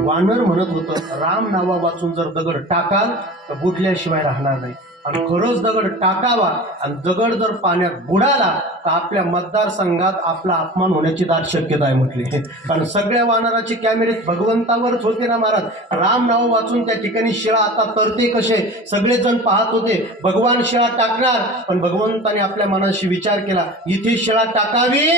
वानर म्हणत होतं राम नावा वाचून जर दगड टाकाल तर बुडल्याशिवाय राहणार नाही. आणि खरंच दगड टाकावा आणि दगड जर पाण्यात बुडाला तर आपल्या मतदारसंघात आपला अपमान होण्याची दाट शक्यता आहे म्हटली. कारण सगळ्या वानराचे कॅमेरे भगवंतावरच होते ना महाराज. राम नाव वाचून त्या ठिकाणी शिळा आता तरते कसे सगळेजण पाहत होते. भगवान शिळा टाकणार, पण भगवंताने आपल्या मनाशी विचार केला इथे शिळा टाकावी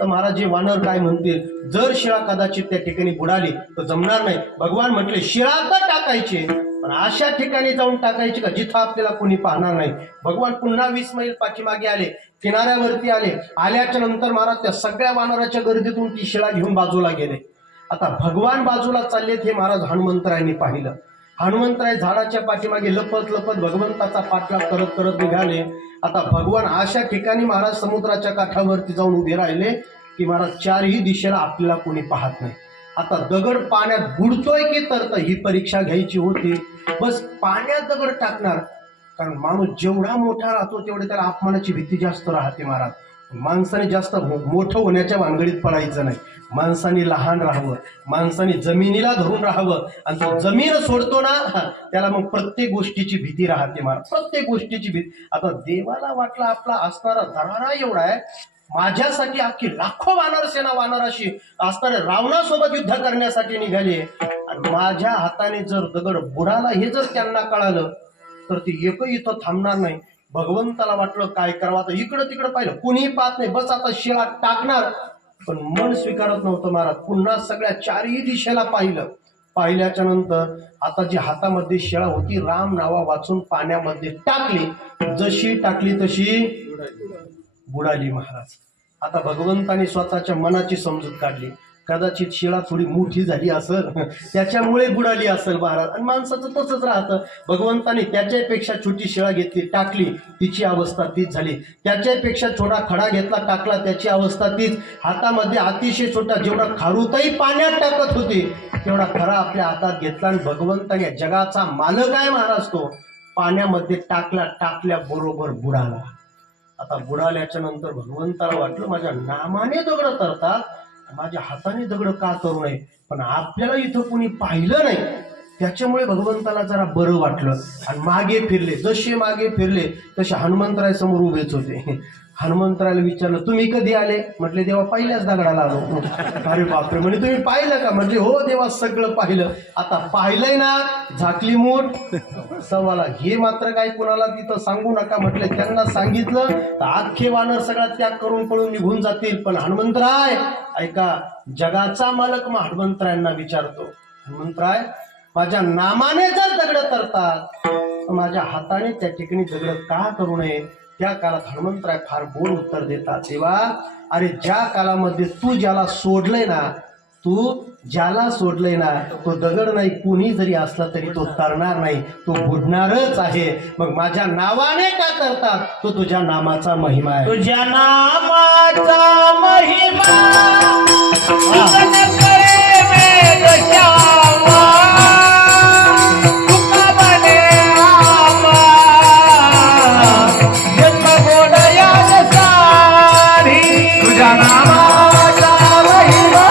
तर महाराज जे वानर काय म्हणतील. जर शिळा कदाचित त्या ठिकाणी बुडाली तर जमणार नाही. भगवान म्हटले शिळा तर टाकायची, पण अशा ठिकाणी जाऊन टाकायची का जिथं आपल्याला कोणी पाहणार नाही. भगवान पुन्हा 20 मैल पाठीमागे आले. किनाऱ्यावरती आले. आल्याच्या नंतर महाराज त्या सगळ्या वानराच्या गर्दीतून ती शिळा घेऊन बाजूला गेले. आता भगवान बाजूला चाललेत हे महाराज हनुमंतरायांनी पाहिलं. हनुमंतराय झाडाच्या पाठीमागे लपत भगवंताचा पाठलाग करत करत निघाले. आता भगवान अशा ठिकाणी महाराज समुद्राच्या काठावरती जाऊन उभे राहिले की महाराज 4ही दिशेला आपल्याला कोणी पाहत नाही. आता दगड पाण्यात बुडतोय की तरत ही परीक्षा घ्यायची होती. बस पाण्यात दगड टाकणार, कारण माणूस जेवढा मोठा राहतो तेवढे त्याला अपमानाची भीती जास्त राहते महाराज. माणसाने जास्त मोठं होण्याच्या भानगडीत पडायचं नाही. माणसाने लहान राहावं, माणसाने जमिनीला धरून राहावं. आणि तो जमीन सोडतो ना त्याला मग प्रत्येक गोष्टीची भीती राहते महाराज, प्रत्येक गोष्टीची भीती. आता देवाला वाटला आपला असणारा दरारा एवढा आहे, माझ्यासाठी अख्खी लाखो वानरसेना वानराशी असणाऱ्या रावणासोबत युद्ध करण्यासाठी निघाली, आणि माझ्या हाताने जर दगड बुडाला हे जर त्यांना कळालं तर ते एकही इथं थांबणार नाही. भगवंताला वाटलं काय करावं. आता इकडं तिकडं पाहिलं, कुणीही पाहत नाही. बस आता शिळा टाकणार, पण मन स्वीकारत नव्हतं महाराज. पुन्हा सगळ्या 4ही दिशेला पाहिलं. पाहिल्याच्या नंतर आता जी हातामध्ये शिळा होती राम नावा वाचून पाण्यामध्ये टाकली. जशी टाकली तशी बुडाली महाराज. आता भगवंताने स्वतःच्या मनाची समजूत काढली. कदाचित शिळा थोडी मोठी झाली असेल त्याच्यामुळे बुडाली असेल महाराज. आणि माणसाचं तसंच राहतं. भगवंताने त्याच्यापेक्षा छोटी शिळा घेतली टाकली, तिची अवस्था तीच झाली. त्याच्यापेक्षा छोटा खडा घेतला टाकला, त्याची अवस्था तीच. हातामध्ये अतिशय छोटा जेवढा खारुताई पाण्यात टाकत होते तेवढा खरा आपल्या हातात घेतला आणि भगवंताने जगाचा मालक आहे महाराज तो पाण्यामध्ये टाकल्या बरोबर बुडाला. आता बुडाल्याच्या नंतर भगवंताला वाटलं माझ्या नामाने दगड तरतात, माझ्या हाताने दगड का करू नये. पण आपल्याला इथं कुणी पाहिलं नाही त्याच्यामुळे भगवंताला जरा बरं वाटलं आणि मागे फिरले. जसे मागे फिरले तसे हनुमंतराय समोर उभेच होते. हनुमंतरायला विचारलं तुम्ही कधी आले? म्हटले देवा पहिल्याच दगडाला आलो. अरे बापरे, म्हणजे तुम्ही पाहिलं का? म्हटले हो देवा सगळं पाहिलं. आता पाहिलंय ना झाकली मूठ सवाला. हे मात्र काय कुणाला तिथं सांगू नका म्हटले. त्यांना सांगितलं तर अख्खे वानर सगळा त्याग करून पळून निघून जातील. पण हनुमंतराय ऐका, जगाचा मालक मग हनुमंतरायांना विचारतो, हनुमंतराय माझ्या नामाने जर दगड तरतात तर माझ्या हाताने त्या ठिकाणी दगड का करू नये? त्या काळात हनुमंतराय फार गोड उत्तर देतात, देवा अरे ज्या काळामध्ये तू ज्याला सोडलंय ना तो दगड नाही, कुणी जरी असला तरी तो तरणार नाही, तो बुडणारच आहे. मग माझ्या नावाने का करतात? तो तुझ्या नामाचा महिमा आहे. तुझ्या नामाचा महिमा विकन करे वेद श्यामा, तुका बने आमा, जन्म गोड याद सारी. तुझ्या नामाचा महिमा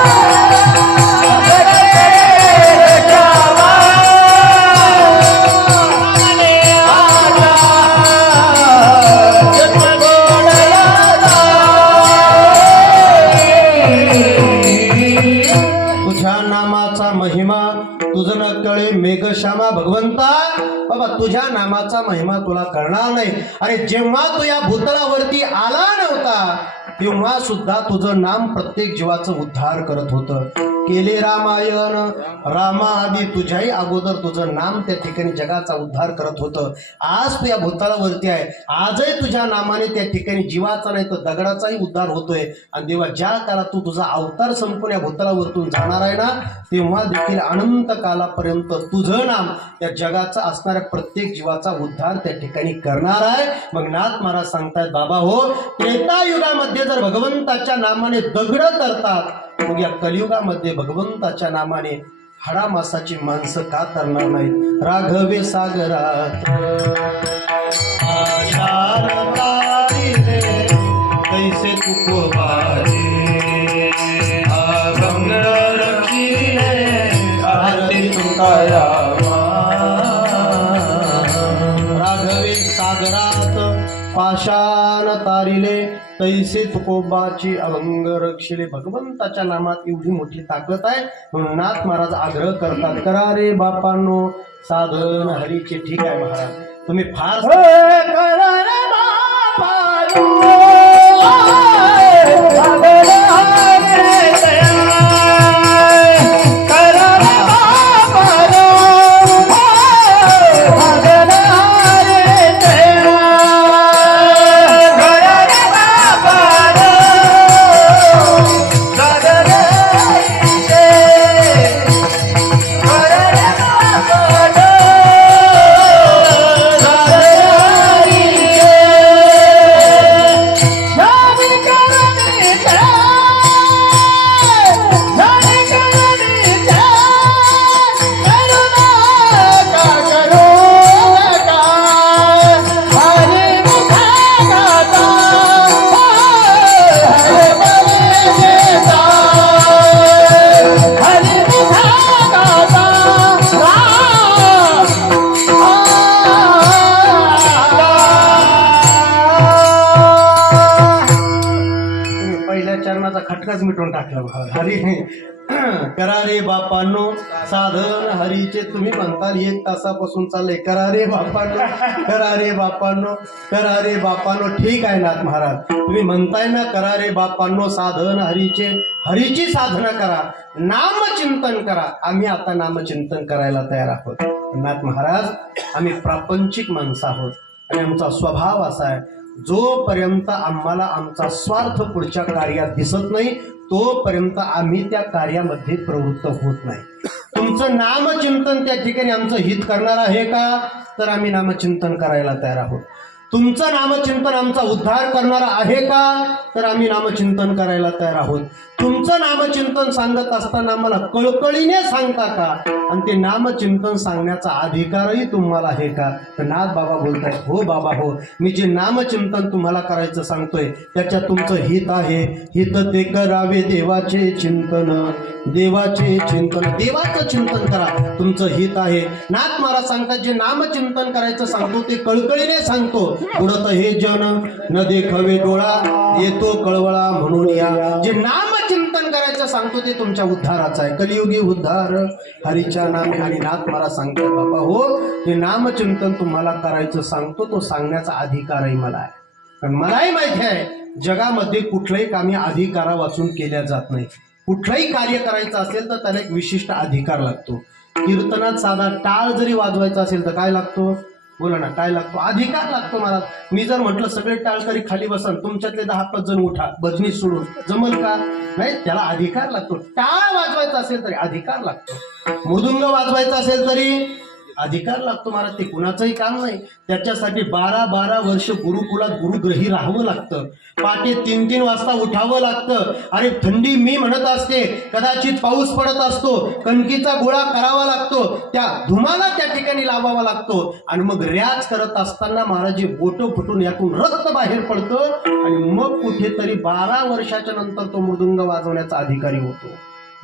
महिमा तुझं न कळे मेघश्यामा. भगवंता बाबा तुझ्या नामाचा महिमा तुला कळणार नाही. अरे जेव्हा तू या भूतलावरती आला नव्हता तेव्हा सुद्धा तुझं नाम प्रत्येक जीवाचं उद्धार करत होतं. केले रामायण रामा आधी तुझ्याही अगोदर तुझं नाम त्या ठिकाणी जगाचा उद्धार करत होतं. आज तू या भूतलावरती आहे, आजही तुझ्या नामाने त्या ठिकाणी जीवाचा नाही तर दगडाचाही उद्धार होतोय. आणि देवा ज्या काळात तू तुझा अवतार संपून या भूतलावरतून जाणार आहे ना तेव्हा देखील अनंत कालापर्यंत तुझं नाम या जगाचा असणाऱ्या प्रत्येक जीवाचा उद्धार त्या ठिकाणी करणार आहे. मग नाथ महाराज सांगतायत बाबा हो, त्रेतायुगामध्ये जर भगवंताच्या नामाने दगड तरतात मग या कलियुगामध्ये भगवंताच्या नामाने हाडामासाची माणसं का तरणार नाहीत? राघवे सागरात कैसे तुकोबारे अभंग रखिले आरती तुकाया. राघवे सागरात पाषाण तारिले तैसे तुकोबाची अभंग रक्षिले. भगवंताच्या नामात एवढी मोठी ताकद आहे म्हणून नाथ महाराज आग्रह करतात, करा रे बापांनो साधन हरीचे. ठीक आहे महाराज, तुम्ही फार करा रे बापांनो साधन हरीचे. करा रे बापांनो साधन हरीचे. खटकाच मिटवून टाकला. हरी करा रे बापांनो साधन हरीचे. तुम्ही म्हणताल 1 तासापासून चाललंय करा रे बापांनो करा रे बापांनो करा रे बापांनो. ठीक आहे नाथ महाराज, तुम्ही म्हणताय ना करा रे बापांनो साधन हरीचे, हरीची साधना करा, नामचिंतन करा. आम्ही आता नामचिंतन करायला तयार आहोत. नाथ महाराज आम्ही प्रापंचिक माणसं आहोत आणि आमचा स्वभाव असा आहे जोपर्यंत आम्हाला आमचा स्वार्थ पुढच्या कार्यात दिसत नाही तोपर्यंत आम्ही त्या कार्यामध्ये प्रवृत्त होत नाही. तुमचं नामचिंतन त्या ठिकाणी आमचं हित करणार आहे का, तर आम्ही नामचिंतन करायला तयार आहोत. तुमचं नामचिंतन आमचा उद्धार करणारा आहे का, तर आम्ही नामचिंतन करायला तयार आहोत. तुमचं नामचिंतन सांगत असताना आम्हाला कळकळीने सांगता का, आणि ते नामचिंतन सांगण्याचा अधिकारही तुम्हाला आहे का. तर नाथ बाबा बोलतायत, हो बाबा हो, मी जे नामचिंतन तुम्हाला करायचं सांगतोय त्याच्यात तुमचं हित आहे. हित ते करावे देवाचे चिंतन, देवाचे चिंतन, देवाचं चिंतन करा, तुमचं हित आहे. नाथ महाराज सांगतात जे नामचिंतन करायचं सांगतो ते कळकळीने सांगतो. उडत हे जन न देखवे डोळा, येतो कळवळा म्हणून या. जे नामचिंतन करायचं सांगतो ते तुमच्या उद्धाराचं आहे. कलियुगी उद्धार हरीच्या नामे. आणि नाथ महाराज सांगतात बाबा हो, जे नामचिंतन तुम्हाला करायचं सांगतो तो सांगण्याचा अधिकारही मला आहे. कारण मलाही माहिती आहे जगामध्ये कुठलंही कामी अधिकारा वाचून केल्या जात नाही. कुठलंही कार्य करायचं असेल तर त्याला एक विशिष्ट अधिकार लागतो. कीर्तनात साधा टाळ जरी वाजवायचा असेल तर काय लागतो, बोला ना, काय लागतो, अधिकार लागतो. महाराज मी जर म्हटलं सगळे टाळकरी खाली बसन, तुमच्यातले 10-5 जण उठा भजनी सोडून, जमल का, नाही, त्याला अधिकार लागतो. टाळ वाजवायचा असेल तरी अधिकार लागतो. मृदुंग वाजवायचा असेल तरी अधिकार लागतो. महाराज ते कुणाचंही काम नाही. त्याच्यासाठी 12-12 वर्ष गुरुकुलात गुरुग्रही राहावं लागतं. पहाटे 3-3 वाजता उठावं लागतं. अरे थंडी मी म्हणत असते, कदाचित पाऊस पडत असतो, कणकीचा गोळा करावा लागतो, त्या धुमाला त्या ठिकाणी लावावा लागतो. आणि मग रियाज करत असताना महाराज बोटं फुटून यातून रक्त बाहेर पडतं आणि मग कुठेतरी 12 वर्षाच्या नंतर तो मृदुंग वाजवण्याचा अधिकारी होतो.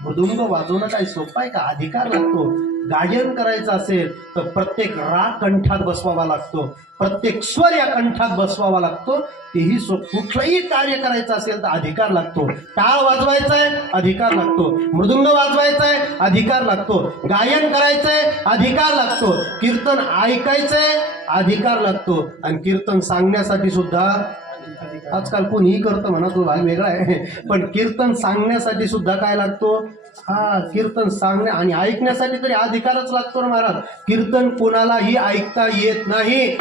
मृदुंग वाजवणं काय सोपं आहे का, अधिकार लागतो. गायन करायचं असेल तर प्रत्येक राग कंठात बसवावा लागतो, प्रत्येक स्वर या कंठात बसवावा लागतो. तेही कुठलंही कार्य करायचं असेल तर अधिकार लागतो. टाळ वाजवायचाय अधिकार लागतो, मृदुंग वाजवायचाय अधिकार लागतो, गायन करायचंय अधिकार लागतो, कीर्तन ऐकायचंय अधिकार लागतो, आणि कीर्तन सांगण्यासाठी सुद्धा आजकाल कोणीही करतं म्हणा, तो भाग वेगळा आहे, पण कीर्तन सांगण्यासाठी सुद्धा काय लागतो, कीर्तन सांगण्या आणि ऐकण्यासाठी तरी अधिकारच लागतो ना महाराज. कीर्तन कोणालाही ऐकता येत नाही.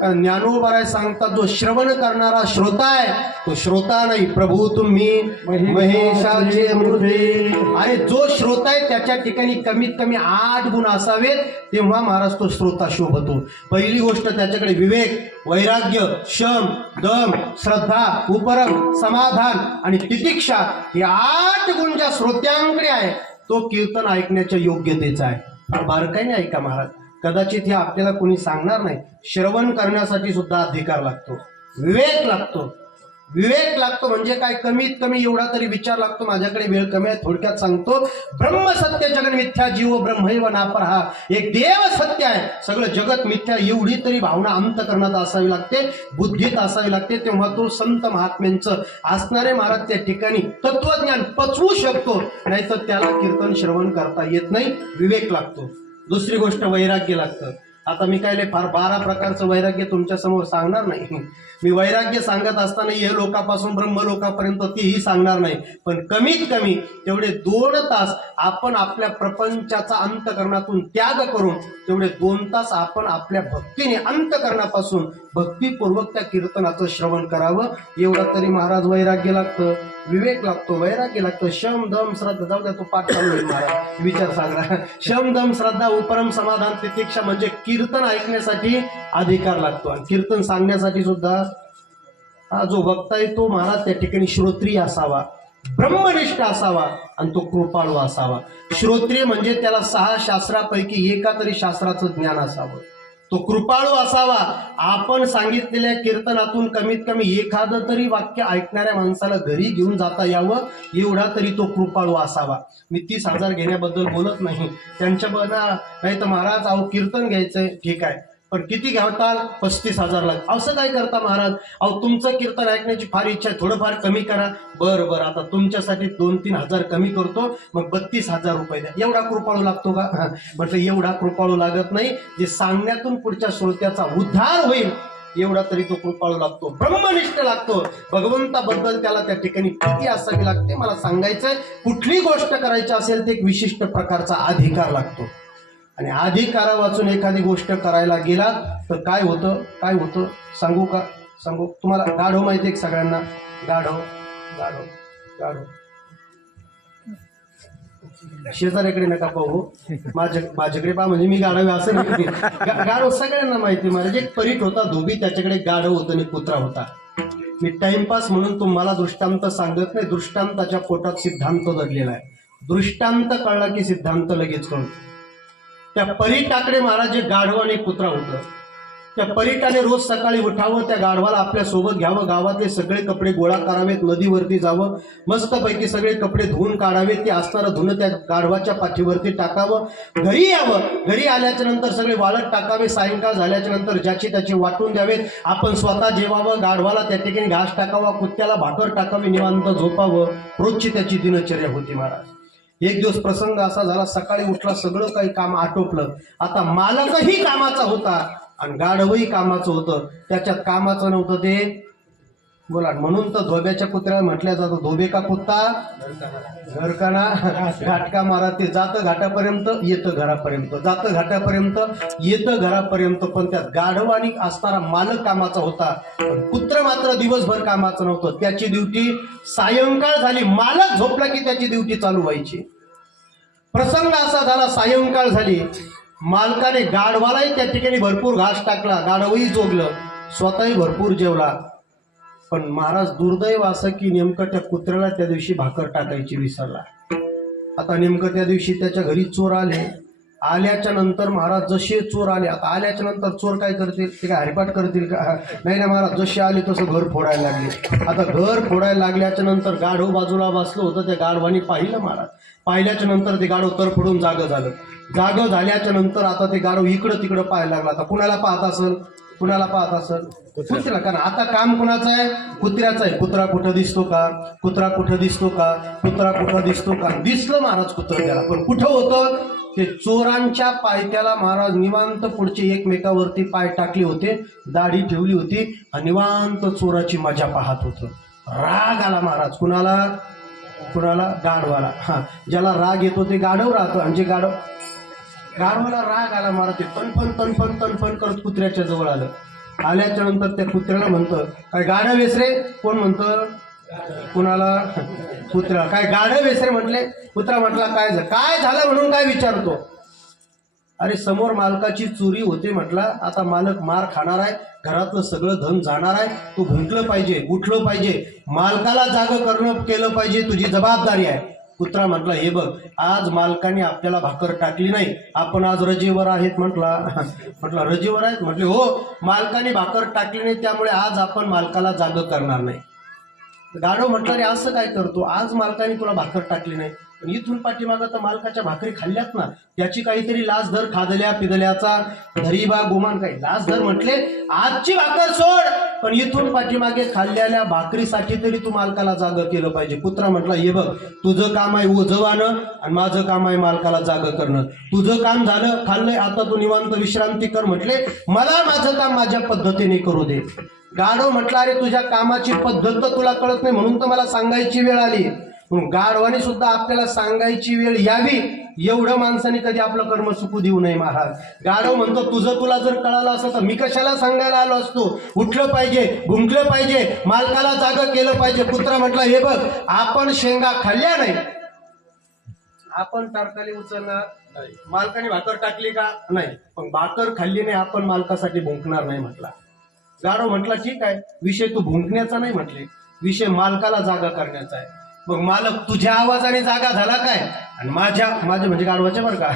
ज्ञानोबराय सांगतात जो श्रवण करणारा श्रोता आहे तो श्रोता नाही. प्रभू तुम्ही महेशाचे मृदे. आणि जो श्रोता आहे त्याच्या ठिकाणी कमीत कमी 8 गुण असावेत, तेव्हा महाराज तो श्रोता शोभतो. पहिली गोष्ट त्याच्याकडे विवेक, वैराग्य, शम, दम, श्रद्धा, उपरम, समाधान आणि तितिक्षा हे 8 गुण ज्या श्रोत्यांकडे आहे तो कीर्तन ऐकण्याच्या योग्यतेचा आहे. बारकाईने ऐका महाराज, कदाचित हे आपल्याला कोणी सांगणार नाही. श्रवण करण्यासाठी सुद्धा अधिकार लागतो, विवेक लागतो. विवेक लागतो म्हणजे काय, कमीत कमी एवढा तरी विचार लागतो. माझ्याकडे वेळ कमी आहे, थोडक्यात सांगतो. ब्रह्म सत्य जगन मिथ्या जीव ब्रह्मैव नापरहा. एक देव सत्य आहे, सगळं जगत मिथ्या, एवढी तरी भावना अंतकरणात असावी लागते, बुद्धीत असावी लागते. तेव्हा तो संत महात्म्यांचं असणारे महाराज त्या ठिकाणी तत्वज्ञान पचवू शकतो, नाहीतर त्याला कीर्तन श्रवण करता येत नाही. विवेक लागतो. दुसरी गोष्ट वैराग्य लागतं. आता मी काय फार 12 प्रकारचं वैराग्य तुमच्या समोर सांगणार नाही. मी वैराग्य सांगत असताना हे लोकापासून ब्रह्मलोकापर्यंत तेही सांगणार नाही, पण कमीत कमी तेवढे 2 तास आपण आपल्या प्रपंचाचा अंतकरणातून त्याग करून तेवढे 2 तास आपण आपल्या भक्तीने अंतकरणापासून भक्तीपूर्वक त्या कीर्तनाचं श्रवण करावं. एवढा तरी महाराज वैराग्य लागतं, विवेक लागतो, वैराग्य लागतं. शम दम श्रद्धा, जाऊ द्या तो पाठ चालू होईल महाराज, विचार सांगा. शम दम श्रद्धा उपरम समाधान तितिक्षा म्हणजे कीर्तन ऐकण्यासाठी अधिकार लागतो, आणि कीर्तन सांगण्यासाठी सुद्धा जो वक्ता आहे तो महाराज त्या ठिकाणी श्रोत्रिय असावा, ब्रह्मनिष्ठ असावा, आणि तो कृपाळू असावा. श्रोत्रिय म्हणजे त्याला 6 शास्त्रापैकी एका तरी शास्त्राचं ज्ञान असावं. तो कृपाळू असावा. आपण सांगितलेल्या कीर्तनातून कमीत कमी एखादं तरी वाक्य ऐकणाऱ्या माणसाला घरी घेऊन जाता यावं, एवढा तरी तो कृपाळू असावा. मी 30,000 घेण्याबद्दल बोलत नाही, त्यांच्या बना नाही तर महाराज अहो कीर्तन घ्यायचंय, ठीक आहे, पण किती घ्यावताल, 35,000 लागतात. असं काय करता महाराज, अहो तुमचं कीर्तन ऐकण्याची फार इच्छा आहे, थोडंफार कमी करा. बरं आता तुमच्यासाठी 2-3 हजार कमी करतो, मग 32,000 रुपये द्या. एवढा कृपाळू लागतो का, म्हटलं एवढा कृपाळू लागत नाही. जे सांगण्यातून पुढच्या श्रोत्याचा उद्धार होईल एवढा तरी तो कृपाळू लागतो, ब्रह्मनिष्ठ लागतो. भगवंताबद्दल त्याला त्या ठिकाणी प्रीती असावी लागते. मला सांगायचंय, कुठली गोष्ट करायची असेल ते एक विशिष्ट प्रकारचा अधिकार लागतो, आणि अधिकारा वाचून एखादी गोष्ट करायला गेलात तर काय होतं सांगू का. सांगू तुम्हाला. गाढव माहिती आहे सगळ्यांना? गाढव गाढव गाढव शेजाऱ्याकडे नका पाहू, माझ्याकडे पहा, म्हणजे मी गाढव असं नाही. गाढव सगळ्यांना माहिती. महाराज एक परीट होता धोबी, त्याच्याकडे गाढव होतं आणि कुत्रा होता. मी टाइमपास म्हणून तुम्हाला दृष्टांत सांगत नाही, दृष्टांताच्या पोटात सिद्धांत दडलेला आहे. दृष्टांत कळला की सिद्धांत लगेच कळतो. त्या परीटाकडे महाराज एक गाढव आणि कुत्रा होतं. त्या परीटाने रोज सकाळी उठावं, त्या गाढवाला आपल्या सोबत घ्यावं, गावातले सगळे कपडे गोळा करावेत, नदीवरती जावं, मस्तपैकी सगळे कपडे धुवून काढावेत, ते असणारं धुणं त्या गाढवाच्या पाठीवरती टाकावं, घरी यावं, घरी आल्याच्या नंतर सगळे वाळत टाकावे, सायंकाळ झाल्याच्या नंतर ज्याची त्याची वाटून द्यावेत, आपण स्वतः जेवावं, गाढवाला त्या ठिकाणी घास टाकावा, कुत्त्याला भाकर टाकावी, निवांत झोपावं. रोजची त्याची दिनचर्या होती महाराज. एक दिवस प्रसंग असा झाला, सकाळी उठला, सगळं काही काम आटोपलं. आता मालकही कामाचा होता आणि गाढवही कामाचं होतं. त्याच्यात कामाचं नव्हतं ते बोला. म्हणून तर धोब्याच्या कुत्र्याला म्हटलं जातं, धोबे का कुत्ता घरकाना घाटका मारा. ते जातं घाटापर्यंत, येतं घरापर्यंत, जातं घाटापर्यंत, येतं घरापर्यंत. पण त्यात गाढव आणि असणारा मालक कामाचा होता, पण कुत्र मात्र दिवसभर कामाचं नव्हतं. त्याची ड्युटी सायंकाळ झाली, मालक झोपला की त्याची ड्युटी चालू व्हायची. प्रसंग असा झाला, सायंकाळ झाली, मालकाने गाढवालाही त्या ठिकाणी भरपूर घास टाकला, गाढवही जोगलं, स्वतःही भरपूर जेवला. पण महाराज दुर्दैव असं की नेमकं त्या कुत्र्याला त्या दिवशी भाकर टाकायची विसरला. आता नेमकं त्या दिवशी त्याच्या घरी चोर आले. आल्याच्या नंतर महाराज जसे चोर आले, आता आल्याच्या नंतर चोर काय करतील, ते काय हरिपाठ करतील का? नाही ना महाराज, जसे आले तसं घर फोडायला लागले. आता घर फोडायला लागल्याच्या नंतर गाढव बाजूला बसलं होतं, त्या गाढवानी पाहिलं महाराज. पाहिल्याच्या नंतर ते गाढव तरफडून जागं झालं. जागं झाल्याच्या नंतर आता ते गाढव इकडं तिकडं पाहायला लागला. आता कुणाला पाहत असेल, कुणाला पाहत असेल? कुत्र्याला. कारण आता काम कुणाचं आहे? कुत्र्याचं आहे. कुत्रा कुठं दिसतो का? कुत्रा कुठं दिसतो का? कुत्रा कुठं दिसतो का? दिसलं महाराज कुत्रं त्याला, पण कुठं होतं? ते चोरांच्या पायथ्याला महाराज निवांत पुढचे एकमेकावरती पाय टाकले होते, दाढी ठेवली होती आणि निवांत चोराची मजा पाहत होतं. राग आला महाराज. कुणाला? कुणाला? गाढवाला. हा, ज्याला राग येतो ते गाढव राहतो, आणि जे गाढवाला राग आला महाराज, ते तनफन तनफन तनफन करत कुत्र्याच्या जवळ आलं. आल्याच्या नंतर त्या कुत्र्याला म्हणतं, काय गाढव वेस रे? कोण म्हणतं? कुणाला? कुत्र्याला. काय गाढव वेस रे म्हटले? कुत्रा म्हटला, काय झालं म्हणून काय विचारतो? अरे समोर मालकाची चोरी होते म्हटला, आता मालक मार खाणार आहे, घरातलं सगळं धन जाणार आहे, तू भुंकलं पाहिजे, उठलं पाहिजे, मालकाला जागं करणं केलं पाहिजे, तुझी जबाबदारी आहे. कुत्रा म्हटला, हे बघ, आज मालकाने आपल्याला भाकर टाकली नाही, आपण आज रजेवर आहेत म्हटला. म्हटलं रजेवर आहेत? म्हटले हो, मालकाने भाकर टाकली नाही त्यामुळे आज आपण मालकाला जागं करणार नाही. गाढव म्हटलं, रे असं काय करतो, आज मालकाने तुला भाकर टाकली नाही, पण इथून पाठीमागं तर मालकाच्या भाकरी खाल्ल्यात ना, त्याची काहीतरी लाच धर, खादल्या पिदल्याचा धरीबा गुमान, काही लाच धर म्हटले. आजची भाकर सोड, पण इथून पाठीमागे खाल्लेल्या भाकरीसाठी तरी तू मालकाला जागं केलं पाहिजे. कुत्रा म्हटला, हे बघ, तुझं काम आहे ओझवानं आणि माझं काम आहे मालकाला जागं करणं. तुझं काम झालं, खाल्लंय, आता तू निवांत विश्रांती कर. म्हटले मला माझं काम माझ्या पद्धतीने करू दे. गाढव म्हटला, अरे तुझ्या कामाची पद्धत तर तुला कळत नाही म्हणून तर मला सांगायची वेळ आली. गाढवाने सुद्धा आपल्याला सांगायची वेळ यावी, एवढं माणसाने कधी आपलं कर्म चुकू देऊ नये महाराज. गाढव म्हणतो, तुझं तुला जर कळालं असतं तर मी कशाला सांगायला आलो असतो? उठलं पाहिजे, भुंकलं पाहिजे, मालकाला जागं केलं पाहिजे. कुत्रा म्हटला, हे बघ, आपण शेंगा खाल्ल्या नाही, आपण तारखाली उचलणार नाही, मालकाने भाकर टाकली का नाही, पण भाकर खाल्ली नाही, आपण मालकासाठी भुंकणार नाही म्हटला. गाढव म्हटला, ठीक आहे, विषय तू भुंकण्याचा नाही म्हटले, विषय मालकाला जागा करण्याचा आहे. मग मालक तुझ्या आवाजाने जागा झाला काय आणि माझ्या म्हणजे गाढवाच्या बरं का.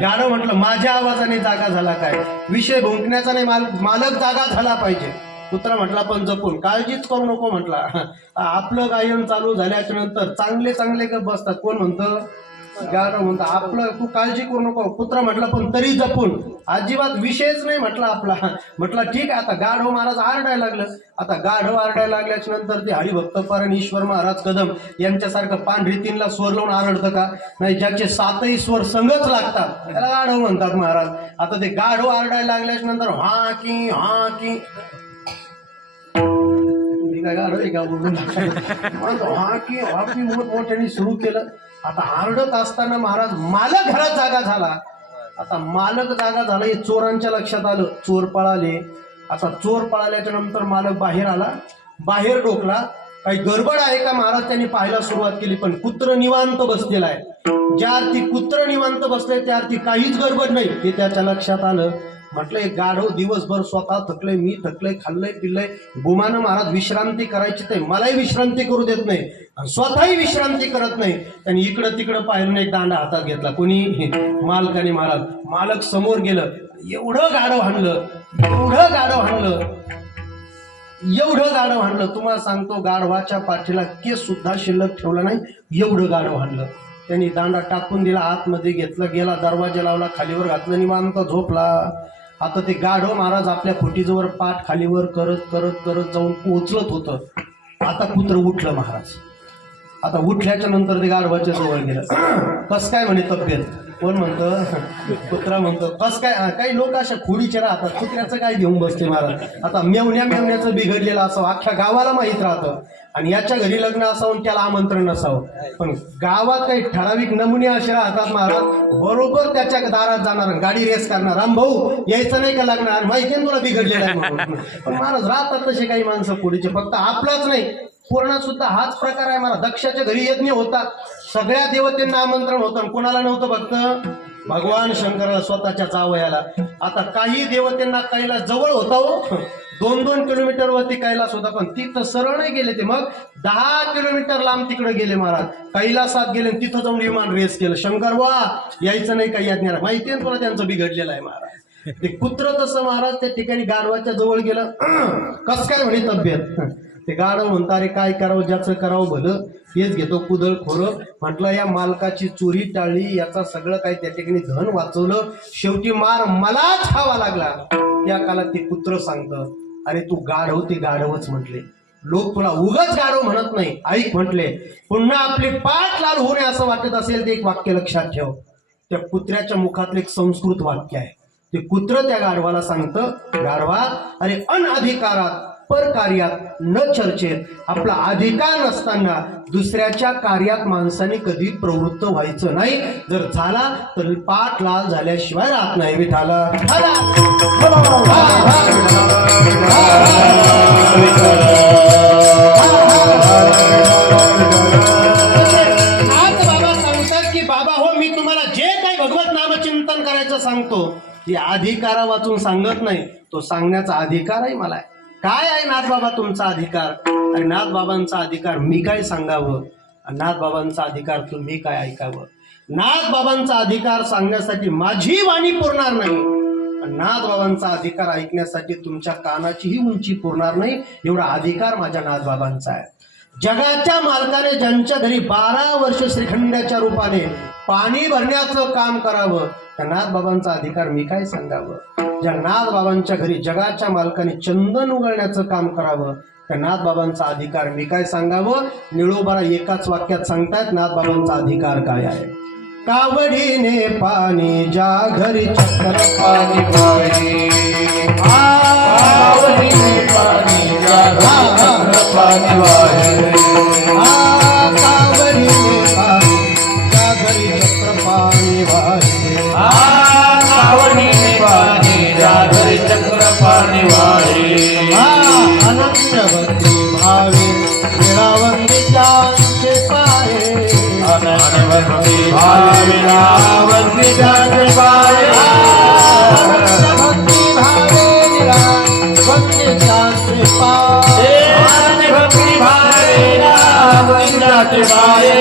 गाढव म्हटलं, माझ्या आवाजाने जागा झाला काय, विषय भुंकण्याचा नाही, मालक जागा झाला पाहिजे. कुत्रा म्हटला, पण जपून, काळजीच करू नको म्हटला. आपलं गायन चालू झाल्याच्या नंतर चांगले चांगले गप बसतात. कोण म्हणतं? गाढव म्हणतो, आपलं तू काळजी करू नको. कुत्रा म्हटला, पण तरी जपून, अजिबात विषयच नाही म्हटला आपला. म्हटला ठीक आहे. आता गाढव महाराज आरडायला लागलं. आता गाढव आरडायला लागल्याच्या नंतर ते हरिभक्त परायण ईश्वर महाराज कदम यांच्यासारखं पांढरीतीनला स्वर लावून आरडतं का नाही? ज्याचे सातही स्वर संगच लागतात त्याला गाढव म्हणतात महाराज. आता ते गाढव आरडायला लागल्याच्या नंतर हा की काय गाढव का बोलून हा की मोठमोठ्याने सुरू केलं. आता आरडत असताना महाराज मालक घरात जागा झाला. आता मालक जागा झाला हे चोरांच्या लक्षात आलं. चोर पळाले. आता चोर पळाल्याच्या नंतर मालक बाहेर आला, बाहेर डोकला, काही गडबड आहे का महाराज त्यांनी पाहायला सुरुवात केली, पण कुत्र निवांत बसलेला आहे. ज्या अर्थी कुत्र निवांत बसले त्या अर्थी काहीच गडबड नाही ते त्याच्या लक्षात आलं. म्हटलंय गाढव दिवसभर स्वतः थकलंय, मी थकलंय, खाल्लंय पिल्लय, गुमानं महाराज विश्रांती करायची ते मलाही विश्रांती करू देत नाही आणि स्वतःही विश्रांती करत नाही. त्यांनी इकडं तिकडं पाहिलं, एक दांडा हातात घेतला. कोणी? मालकाने. महाराज मालक समोर गेलं, एवढं गाढव हाणलं, एवढं गाढव हाणलं, एवढं गाढव हाणलं, तुम्हाला सांगतो गाढवाच्या पाठीला केस सुद्धा शिल्लक ठेवला नाही, एवढं गाढव हाणलं. त्यांनी दांडा टाकून दिला, आतमध्ये घेतलं, गेला, दरवाजा लावला, खालीवर घातलं, निवांत झोपला. आता ते गाढव महाराज आपल्या खोटीजवळ पाठ खालीवर करत करत करत जाऊन पोचलत होतं. आता कुत्र उठलं महाराज. आता उठल्याच्या नंतर ते गाढवाच्या जवळ गेलं. कस काय म्हणे तब्येत? कोण म्हणतं? कुत्रा म्हणतो. कस काय? काही लोक अशा खोडीचे राहतात, कुत्र्याचं काय घेऊन बसते महाराज. आता मेवण्याचं बिघडलेलं असावं, अख्ख्या गावाला माहीत राहतं, आणि याच्या घरी लग्न असावं, त्याला आमंत्रण नसावं. पण गावात काही ठराविक नमुने असे राहतात महाराज, बरोबर त्याच्या दारात जाणार, गाडी रेस करणार, राम भाऊ यायचं नाही का लागणार, माहिती आहे तुला बिघडलेलं आहे म्हणून. पण महाराज राहतात तसे काही माणसं खोडीचे. फक्त आपलाच नाही, पूर्णात सुद्धा हाच प्रकार आहे महाराज. दक्षाच्या घरी यज्ञ होता, सगळ्या देवतेंना आमंत्रण होतं, कोणाला नव्हतं? फक्त भगवान शंकराला, स्वतःच्या जावयाला. आता काही देवतेंना कैलास जवळ होता हो, 2-2 किलोमीटरवरती कैलास होता, पण तिथं सरळ नाही गेले ते, मग 10 किलोमीटर लांब तिकडे गेले महाराज, कैलासात गेले, तिथं जाऊन विमान रेस केलं. शंकर वा यायचं नाही काही याज्ञाला, माहिती आहे तुला त्यांचं बिघडलेलं आहे महाराज. ते कुत्र तसं महाराज त्या ठिकाणी गाढवाच्या जवळ गेलं. कस काय म्हणे तब्येत? ते गाढव म्हणता, अरे काय करावं, ज्याचं करावं भलं हेच घेतो कुदळ खोरं. म्हटलं या मालकाची चोरी टाळली, याचा सगळं काही त्या ठिकाणी धन वाचवलं, शेवटी मार मलाच खावा लागला. त्या काळात ते कुत्र सांगतं, अरे तू गाढव ते गाढवच म्हटले, लोक तुला उगाच गाढव म्हणत नाही, ऐक म्हटले, पुन्हा आपली पाठ लाल होणे असं वाटत असेल ते एक वाक्य लक्षात ठेव. त्या कुत्र्याच्या मुखातलं एक संस्कृत वाक्य आहे. ते कुत्र त्या गाढवाला सांगतं, गाढवा अरे अनधिकारात परकार्यात न चर्चेत, आपला अधिकार नसताना दुसऱ्याच्या कार्यात माणसाने कधी प्रवृत्त व्हायचं नाही. जर झाला तर पाठ लाल झाल्याशिवाय राहत नाही. विठाला आज बाबा सांगतात की बाबा हो, मी तुम्हाला जे काही भगवत नामचिंतन करायचं सांगतो ते अधिकारा वाचून सांगत नाही, तो सांगण्याचा अधिकारही मला आहे. काय आहे नाथबाबा तुमचा अधिकार? आणि नाथबाबांचा अधिकार मी काय सांगावं, नाथबाबांचा अधिकार तुम्ही काय ऐकावं. नाथबाबांचा अधिकार सांगण्यासाठी माझी वाणी पुरणार नाही, नाथबाबांचा अधिकार ऐकण्यासाठी तुमच्या कानाचीही उंची पुरणार नाही, एवढा अधिकार माझ्या नाथबाबांचा आहे. जगाच्या मालकाने ज्यांच्या घरी 12 वर्ष श्रीखंडाच्या रूपाने पाणी भरण्याचं काम करावं, त्या नाथबाबांचा अधिकार मी काय सांगावं. ज्या नाथबाबांच्या घरी जगाच्या मालकाने चंदन उगळण्याचं काम करावं, त्या नाथबाबांचा अधिकार मी काय सांगावं. निळोबारा एकाच वाक्यात सांगतायत नाथबाबांचा अधिकार काय आहे. कावडीने पाणी ज्या घरी चक्र पाणी वाहे, कावडीने पाणी ज्या घरी चक्र पाणी वाहे, कावडीने पाणी ज्या घरी चक्र पाणी वाहे, कावडीने पाणी ज्या घरी चक्र पाणी वाहे, अनन्य भक्ती भावे निरावंदितांचे पाहे, अनन्य भक्ती भावे निरावंदितांचे पाहे, अनन्य भक्ती भावे निरावंदितांचे पाहे, अनन्य भक्ती भावे निरावंदितांचे पाहे.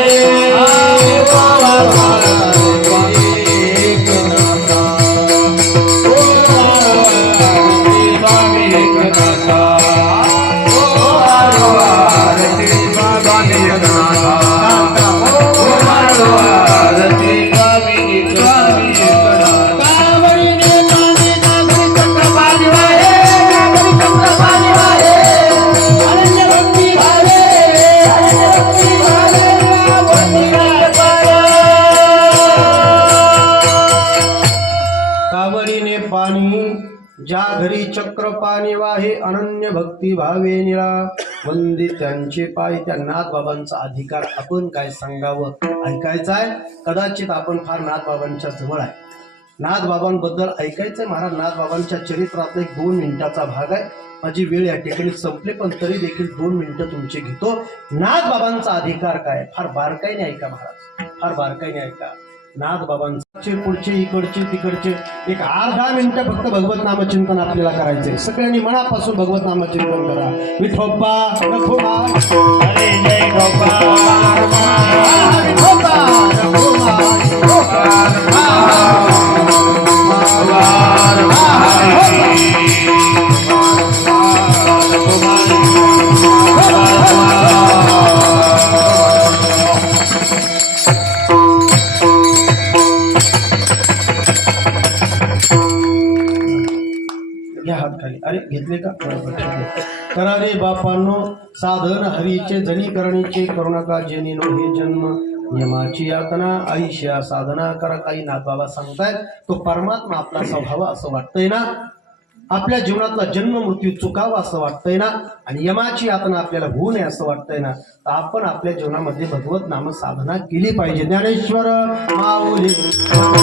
ज्या घरी चक्र पाणी वाहे, अनन्य भक्ती भावे निरा वंदितांचे पाय. त्या नाथबाबांचा अधिकार आपण काय सांगावं, ऐकायचा आहे. कदाचित आपण फार नाथबाबांच्या जवळ आहे, नाथबाबांबद्दल ऐकायचंय महाराज. नाथबाबांच्या चरित्रातला एक 2 मिनिटाचा भाग आहे. माझी वेळ या ठिकाणी संपली, पण तरी देखील 2 मिनिटं तुमची घेतो. नाथबाबांचा अधिकार काय, फार बारकाईने ऐका महाराज, फार बारकाईने ऐका. नाथबाबांचे पुढचे इकडचे तिकडचे एक 10 मिनिटं फक्त भगवत नामचिंतन आपल्याला करायचंय. सगळ्यांनी मनापासून भगवत नामचिंतन करा. विठोबा रखोबा, हरी जय गोपाळ विठोबा रखोबा, घ्या हात खाली. अरे घेतले का? करा रे बापांनो साधन हरीचे जनी करणीचे करुणाका जेनीनो हे जन्म यमाची यातना आयुष्या साधना करा. काही नाथबाबा सांगतायत तो परमात्मा आपला स्वभाव असं वाटतंय ना, आपल्या जीवनातला जन्म मृत्यू चुकावा असं वाटतंय ना, आणि यमाची यातना आपल्याला होऊ नये असं वाटतंय ना, तर आपण आपल्या जीवनामध्ये भगवत नाम साधना केली पाहिजे. ज्ञानेश्वर माऊली विठ्ठल